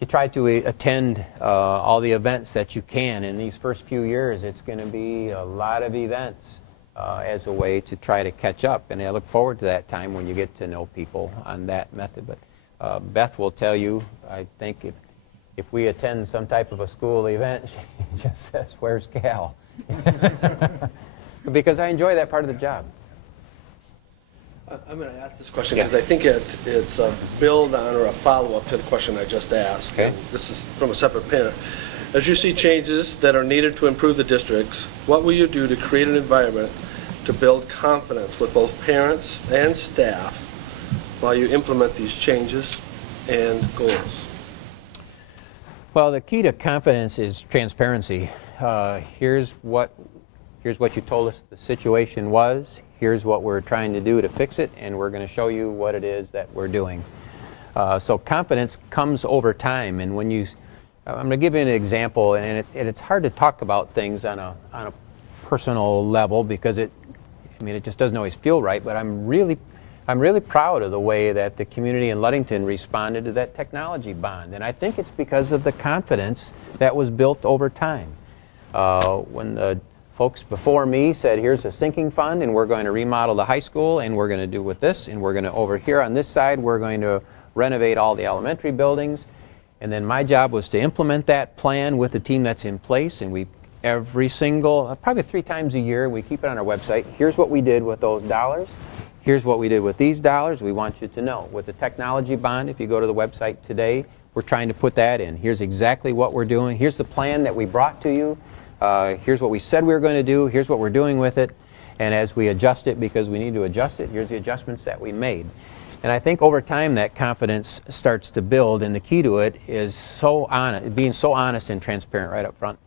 You try to attend all the events that you can. In these first few years, it's going to be a lot of events. As a way to try to catch up, and I look forward to that time when you get to know people on that method. But Beth will tell you, I think if we attend some type of a school event, she just says, "Where's Cal?" Because I enjoy that part of the job. I'm going to ask this question because I think it's a build on or a follow-up to the question I just asked. Okay. And this is from a separate parent. As you see changes that are needed to improve the districts, what will you do to create an environment to build confidence with both parents and staff while you implement these changes and goals? Well, the key to confidence is transparency. Here's what you told us the situation was. Here's what we're trying to do to fix it, and we're going to show you what it is that we're doing. So confidence comes over time, and when you I'm going to give you an example, and it's hard to talk about things on a personal level because it just doesn't always feel right. But I'm really proud of the way that the community in Ludington responded to that technology bond, and I think it's because of the confidence that was built over time. When the folks before me said, "Here's a sinking fund, and we're going to remodel the high school, and we're going to do with this, and we're going to over here on this side, we're going to renovate all the elementary buildings." And then my job was to implement that plan with the team that's in place, and every single, probably 3 times a year, we keep it on our website. Here's what we did with those dollars. Here's what we did with these dollars. We want you to know. With the technology bond, if you go to the website today, we're trying to put that in. Here's exactly what we're doing. Here's the plan that we brought to you. Here's what we said we were going to do. Here's what we're doing with it. And as we adjust it, because we need to adjust it, here's the adjustments that we made. And I think over time that confidence starts to build, and the key to it is being so honest and transparent right up front.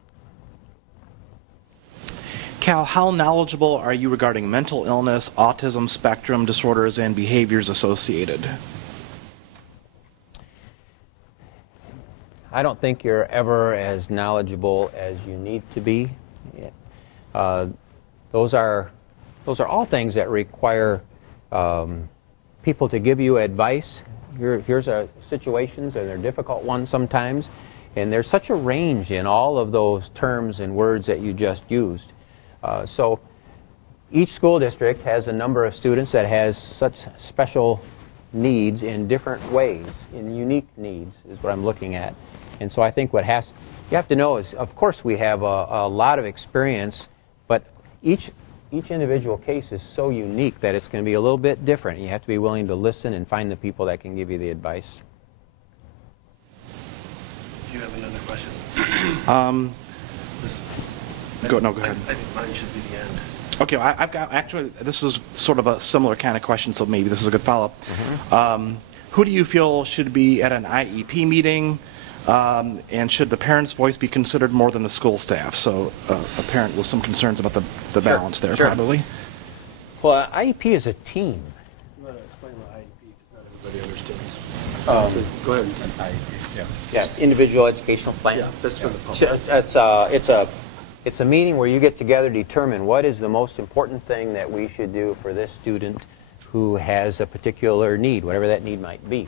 Cal, how knowledgeable are you regarding mental illness, autism spectrum disorders, and behaviors associated? I don't think you're ever as knowledgeable as you need to be. Those are all things that require people to give you advice. Here's situations, and they're difficult ones sometimes, and there's such a range in all of those terms and words that you just used. So each school district has a number of students that has such special needs in different ways, in unique needs is what I'm looking at. And so I think what you have to know is, of course, we have a lot of experience, but each individual case is so unique that it's going to be a little bit different. You have to be willing to listen and find the people that can give you the advice. Do you have another question? Go ahead. I think mine should be the end. Okay, I've got, actually, this is sort of a similar kind of question, so maybe this is a good follow-up. Who do you feel should be at an IEP meeting, and should the parent's voice be considered more than the school staff? So a parent with some concerns about the balance there, sure. probably. Well, IEP is a team. You want to explain what IEP, because not everybody understands. Go ahead. Yeah, individual educational plan. Yeah, that's for the public. It's a meeting where you get together to determine what is the most important thing that we should do for this student who has a particular need, whatever that need might be.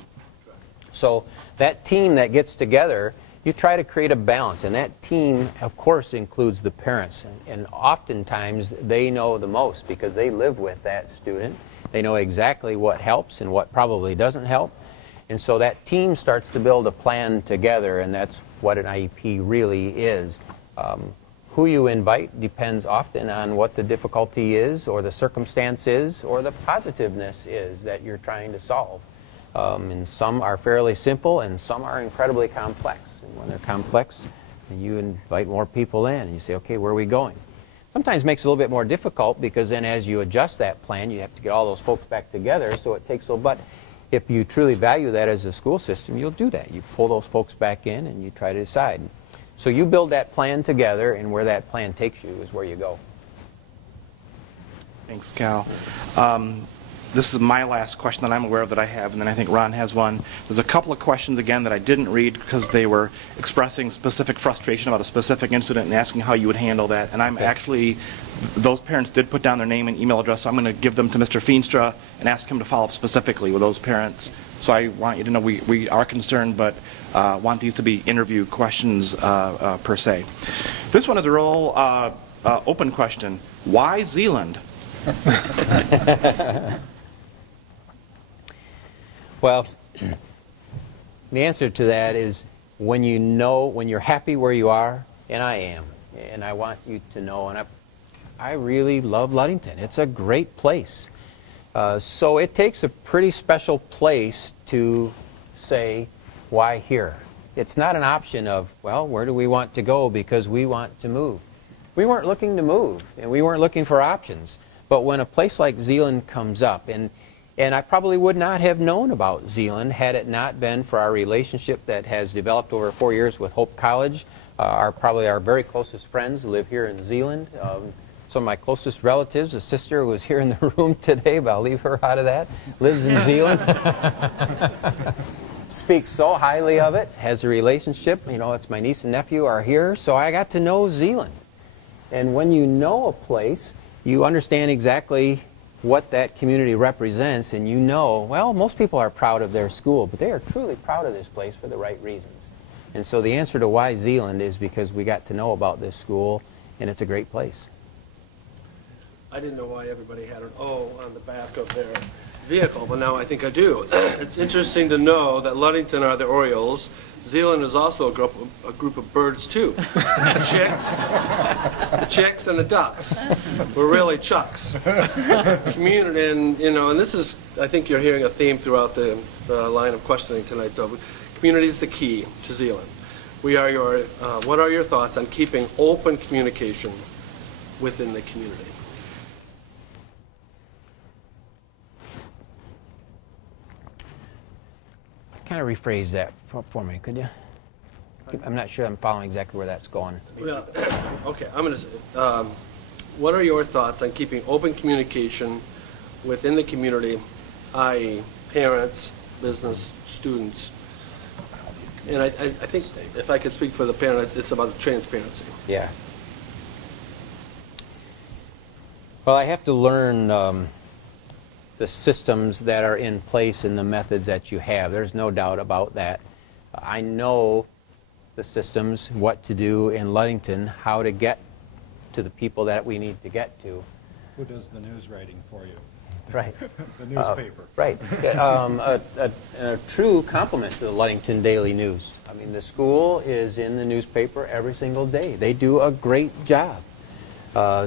So that team that gets together, you try to create a balance, and that team, of course, includes the parents. And oftentimes, they know the most because they live with that student. They know exactly what helps and what probably doesn't help. And so that team starts to build a plan together, and that's what an IEP really is. Who you invite depends often on what the difficulty is, or the circumstance is, or the positiveness is that you're trying to solve. And some are fairly simple, and some are incredibly complex. And when they're complex, you invite more people in, and you say, okay, where are we going? Sometimes it makes it a little bit more difficult, because then as you adjust that plan, you have to get all those folks back together, so it takes a little, but if you truly value that as a school system, you'll do that. You pull those folks back in, and you try to decide. So you build that plan together, and where that plan takes you is where you go. Thanks, Cal. This is my last question that I'm aware of that I have, and then I think Ron has one. There's a couple of questions, again, that I didn't read because they were expressing specific frustration about a specific incident and asking how you would handle that. And I'm actually, those parents did put down their name and email address, so I'm going to give them to Mr. Feenstra and ask him to follow up specifically with those parents. So I want you to know we are concerned, but want these to be interview questions per se. This one is a real open question. Why Zeeland? Well, the answer to that is when you know, when you're happy where you are, and I am, and I want you to know, and I really love Ludington. It's a great place. So it takes a pretty special place to say, why here? It's not an option of, well, where do we want to go because we want to move. We weren't looking to move, and we weren't looking for options. But when a place like Zeeland comes up, and I probably would not have known about Zeeland had it not been for our relationship that has developed over 4 years with Hope College. Probably our very closest friends live here in Zeeland. Some of my closest relatives, a sister who was here in the room today, but I'll leave her out of that, lives in Zeeland. Speaks so highly of it, has a relationship. You know, it's my niece and nephew are here, so I got to know Zeeland. And when you know a place, you understand exactly what that community represents, and you know, well, most people are proud of their school, but they are truly proud of this place for the right reasons. And so the answer to why Zeeland is because we got to know about this school, and it's a great place. I didn't know why everybody had an O on the back of their vehicle, but now I think I do. It's interesting to know that Ludington are the Orioles. Zeeland is also a group of birds too. The chicks and the ducks. We're really chucks. Community, and you know, and this is, I think you're hearing a theme throughout the line of questioning tonight, though. Community is the key to Zeeland. We are your. What are your thoughts on keeping open communication within the community? Kind of rephrase that for me, could you? I'm not sure I'm following exactly where that's going. Well, okay, I'm going to say, what are your thoughts on keeping open communication within the community, i.e. parents, business, students? And I think if I could speak for the parent, it's about transparency. Yeah. Well, I have to learn the systems that are in place and the methods that you have. There's no doubt about that. I know the systems, what to do in Ludington, how to get to the people that we need to get to. Who does the news writing for you? Right. The newspaper. Right. A true compliment to the Ludington Daily News. I mean, the school is in the newspaper every single day. They do a great job.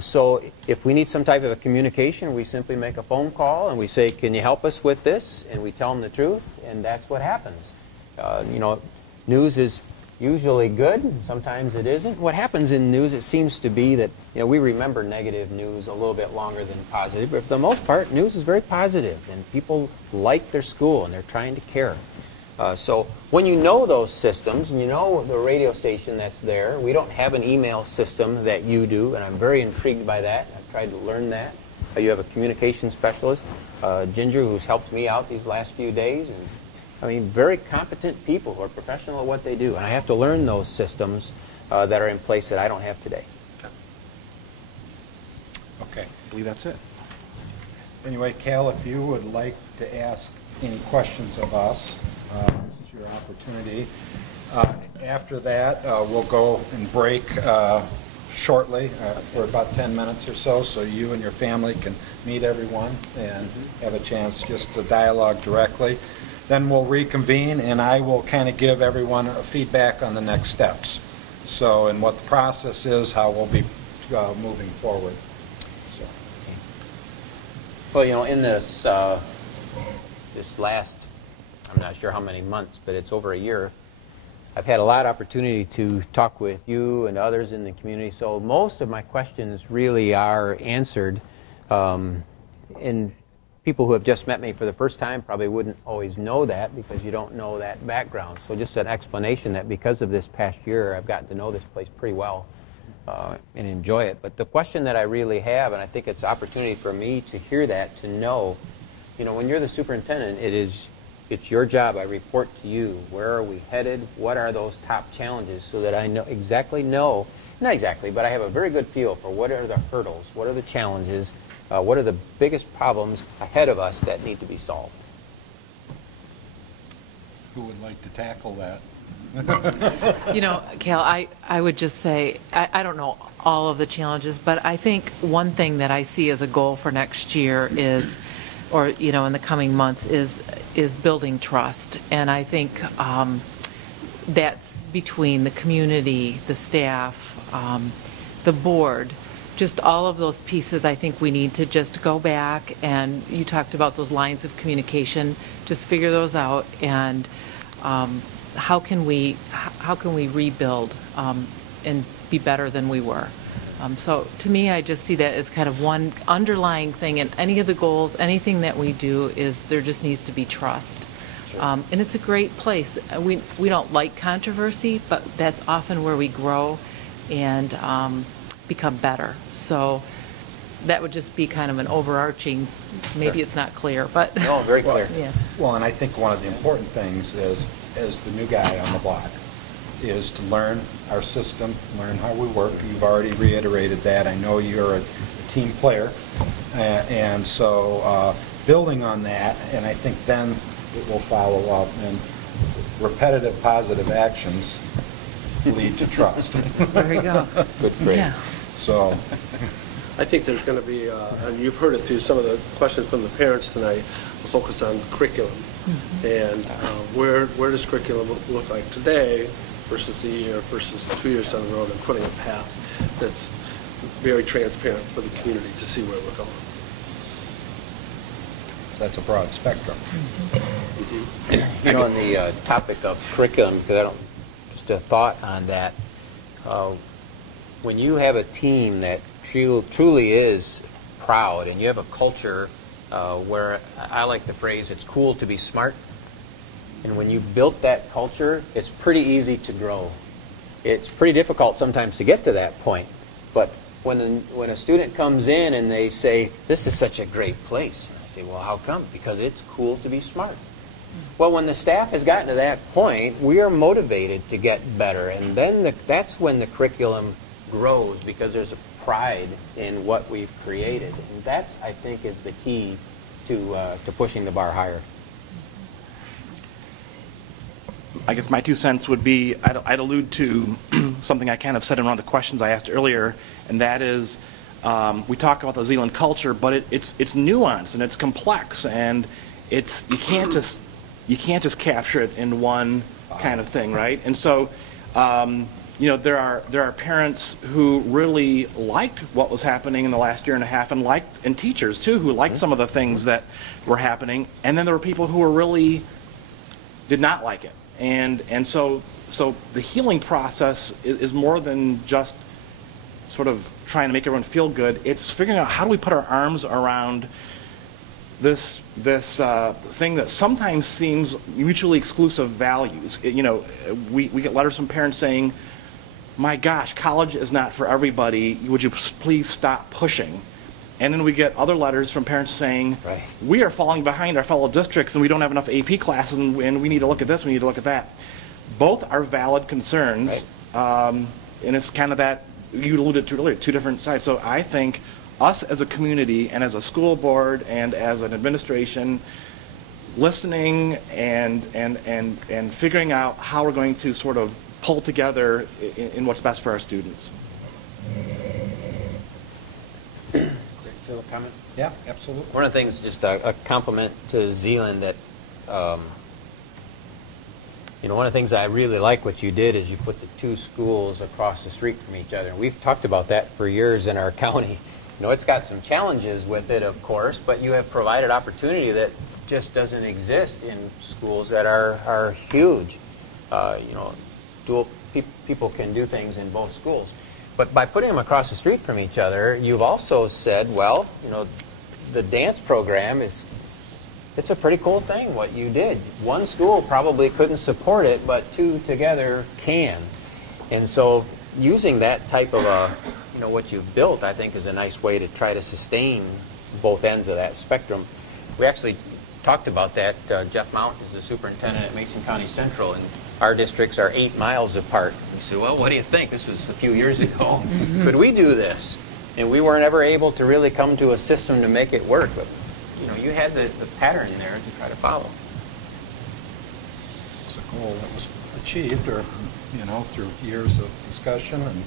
So if we need some type of a communication, we simply make a phone call and we say, can you help us with this? And we tell them the truth, and that's what happens. You know, news is usually good, and sometimes it isn't. What happens in news, it seems to be that we remember negative news a little bit longer than positive, but for the most part, news is very positive, and people like their school, and they're trying to care. So when you know those systems, and you know the radio station that's there, we don't have an email system that you do, and I'm very intrigued by that. I've tried to learn that. You have a communication specialist, Ginger, who's helped me out these last few days. And, I mean, very competent people who are professional at what they do. And I have to learn those systems that are in place that I don't have today. Okay. I believe that's it. Anyway, Cal, if you would like to ask any questions of us, this is your opportunity. After that, we'll go and break shortly for about 10 minutes or so, so you and your family can meet everyone and have a chance just to dialogue directly. Then we'll reconvene, and I will kind of give everyone a feedback on the next steps. So, and what the process is, how we'll be moving forward. So. Well, in this this last, I'm not sure how many months, but it's over a year, I've had a lot of opportunity to talk with you and others in the community, so most of my questions really are answered. And people who have just met me for the first time probably wouldn't always know that because you don't know that background. So just an explanation that because of this past year, I've gotten to know this place pretty well and enjoy it. But the question that I really have, and I think it's opportunity for me to hear that, to know, when you're the superintendent, it's your job. I report to you. Where are we headed? What are those top challenges so that I not exactly, but I have a very good feel for what are the hurdles, what are the challenges, what are the biggest problems ahead of us that need to be solved. Who would like to tackle that? Cal, I would just say, I don't know all of the challenges, but I think one thing that I see as a goal for next year is, or in the coming months, is building trust. And I think that's between the community, the staff, the board, just all of those pieces. I think we need to just go back, and you talked about those lines of communication, just figure those out, and how can we rebuild and be better than we were. So to me, I just see that as kind of one underlying thing in any of the goals, anything that we do, is there just needs to be trust. Sure. And it's a great place. We don't like controversy, but that's often where we grow and become better. So that would just be kind of an overarching, maybe it's not clear, but. No, very clear. Yeah. Well, and I think one of the important things is, as the new guy on the block, is to learn our system, learn how we work. You've already reiterated that. I know you're a team player, and so building on that, and I think then it will follow up, and repetitive positive actions lead to trust. There you go. Good phrase. Yeah. So I think there's going to be, and you've heard it through some of the questions from the parents tonight, a focus on curriculum. And where does curriculum look like today versus a year versus 2 years down the road, and putting a path that's very transparent for the community to see where we're going. that's a broad spectrum. On the topic of curriculum, because just a thought on that, when you have a team that truly is proud, and you have a culture where I like the phrase, it's cool to be smart, and when you built that culture, it's pretty easy to grow. It's pretty difficult sometimes to get to that point, but when a student comes in and they say, this is such a great place, I say, well, how come? Because it's cool to be smart. Well, when the staff has gotten to that point, we are motivated to get better, and then that's when the curriculum grows, because there's a pride in what we've created, and that's, I think, is the key to pushing the bar higher. I guess my 2 cents would be, I'd allude to something I kind of said in one of the questions I asked earlier, and that is, we talk about the Zeeland culture, but it's nuanced and it's complex, and you can't just capture it in one kind of thing, right? And so, there are parents who really liked what was happening in the last year and a half, and teachers too who liked some of the things that were happening, and then there were people who really did not like it. And so the healing process is more than just sort of trying to make everyone feel good. It's figuring out how do we put our arms around this thing that sometimes seems mutually exclusive values. You know, we get letters from parents saying, my gosh, college is not for everybody. Would you please stop pushing? And then we get other letters from parents saying, right, we are falling behind our fellow districts and we don't have enough AP classes and we need to look at this, we need to look at that. Both are valid concerns, right. And it's kind of that, you alluded to earlier, two different sides. So I think us as a community and as a school board and as an administration, listening and figuring out how we're going to sort of pull together in what's best for our students. Still a comment? Yeah, absolutely. One of the things, just a compliment to Zeeland, that you know, one of the things I really like what you did is you put the two schools across the street from each other. And we've talked about that for years in our county. You know, it's got some challenges with it, of course, but you have provided opportunity that just doesn't exist in schools that are huge. You know, people can do things in both schools. But by putting them across the street from each other, you've also said, well, you know, the dance program it's a pretty cool thing what you did. One school probably couldn't support it, but two together can. And so using that type of you know, what you've built, I think, is a nice way to try to sustain both ends of that spectrum. We actually talked about that. Jeff Mount is the superintendent at Mason County Central, and our districts are 8 miles apart. We said, well, what do you think? This was a few years ago. Could we do this? And we weren't ever able to really come to a system to make it work. But you know, you had the pattern there to try to follow. It's a goal that was achieved, or you know, through years of discussion and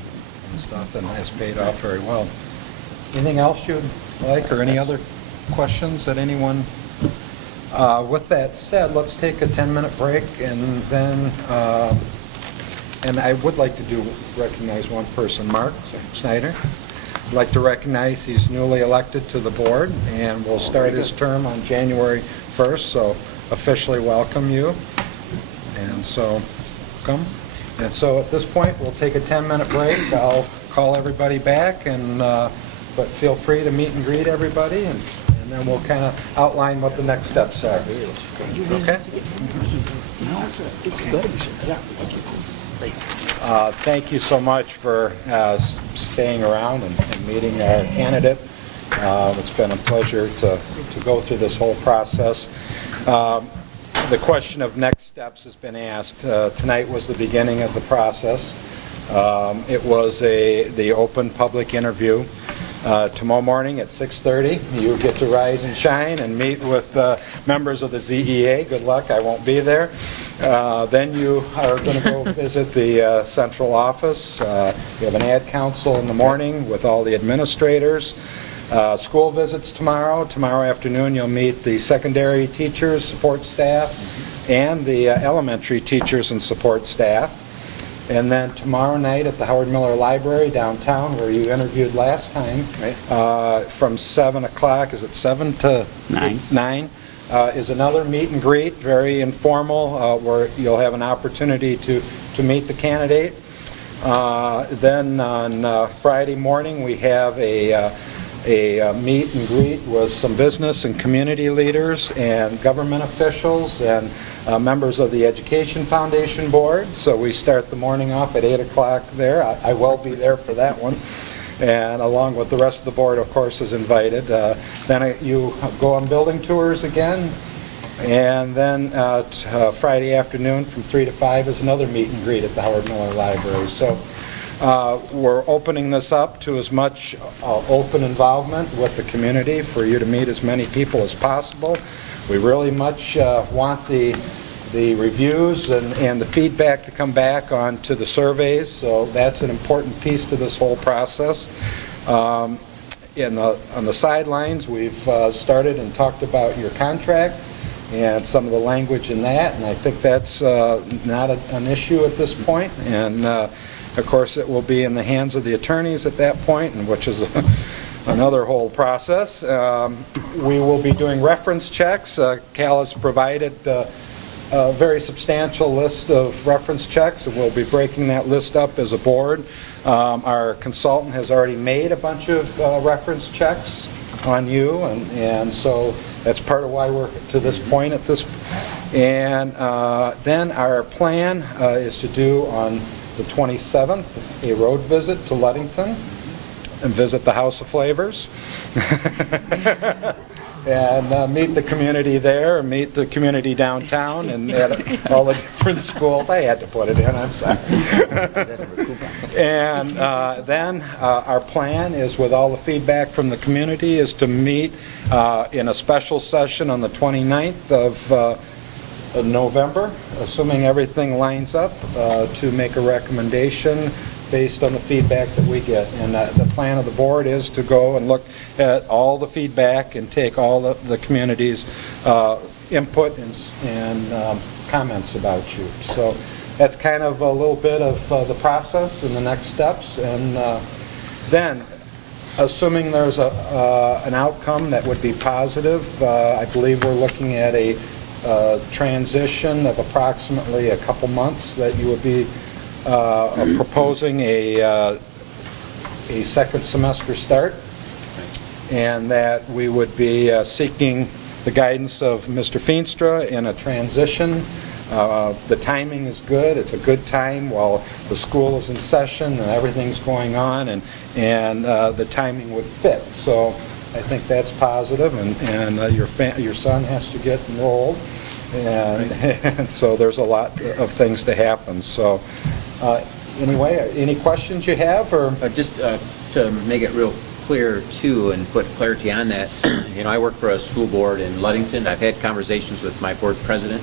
stuff, and has paid off very well. Anything else you'd like, or any other questions that anyone? With that said, let's take a 10-minute break, and then, and I would like to recognize one person, Mark Snyder. I'd like to recognize he's newly elected to the board, and will start his term on January 1st, so officially welcome you. And so, welcome. And so at this point, we'll take a 10-minute break. I'll call everybody back, and but feel free to meet and greet everybody, and then we'll kind of outline what the next steps are. Okay? Thank you so much for staying around and meeting our candidate. It's been a pleasure to go through this whole process. The question of next steps has been asked. Tonight was the beginning of the process. It was the open public interview. Tomorrow morning at 6:30, you get to rise and shine and meet with members of the ZEA. Good luck, I won't be there. Then you are going to go visit the central office. We have an ad council in the morning with all the administrators. School visits tomorrow. Tomorrow afternoon you'll meet the secondary teachers, support staff, and the elementary teachers and support staff. And then tomorrow night at the Howard Miller Library downtown, where you interviewed last time, right, from 7 o'clock, is it 7 to 9? Is another meet and greet, very informal, where you'll have an opportunity to meet the candidate. Then on Friday morning we have a meet and greet with some business and community leaders and government officials and members of the Education Foundation Board. So we start the morning off at 8 o'clock there. I will be there for that one. And along with the rest of the board, of course, is invited. Then you go on building tours again. And then Friday afternoon from 3 to 5 is another meet and greet at the Howard Miller Library. So we're opening this up to as much open involvement with the community for you to meet as many people as possible. We really much want the reviews and the feedback to come back onto the surveys, so that's an important piece to this whole process. On the sidelines, we've started and talked about your contract and some of the language in that, and I think that's not an issue at this point. And of course, it will be in the hands of the attorneys at that point, and which is another whole process. We will be doing reference checks. Cal has provided a very substantial list of reference checks, and we'll be breaking that list up as a board. Our consultant has already made a bunch of reference checks on you, and so that's part of why we're to this point at this. And then our plan is to do on the 27th a road visit to Ludington and visit the House of Flavors. And meet the community there, and meet the community downtown, and at all the different schools. I had to put it in, I'm sorry. And then our plan is, with all the feedback from the community, is to meet in a special session on the 29th of November, assuming everything lines up, to make a recommendation based on the feedback that we get. And the plan of the board is to go and look at all the feedback and take all the community's input and comments about you. So that's kind of a little bit of the process and the next steps. And then, assuming there's an outcome that would be positive, I believe we're looking at a transition of approximately a couple months that you would be proposing a second semester start, and that we would be seeking the guidance of Mr. Feenstra in a transition. The timing is good. It's a good time while the school is in session and everything's going on, and the timing would fit. So I think that's positive, and your son has to get enrolled, and so there's a lot of things to happen. So anyway, any questions you have, or Just to make it real clear too, and put clarity on that, you know, I work for a school board in Ludington. I've had conversations with my board president,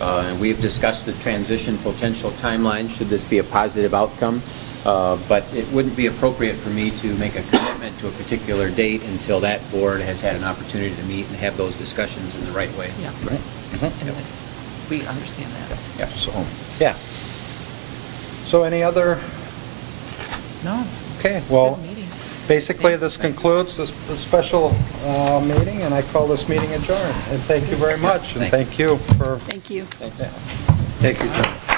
and we've discussed the transition potential timeline should this be a positive outcome. But it wouldn't be appropriate for me to make a commitment to a particular date until that board has had an opportunity to meet and have those discussions in the right way. Yeah. right? And we understand that. Yeah. So yeah. So any other? No. Okay. Well, Good meeting. basically this concludes this special meeting, and I call this meeting adjourned. And thank you very much, and thank you for. Thank you. Thanks. Thank you, John.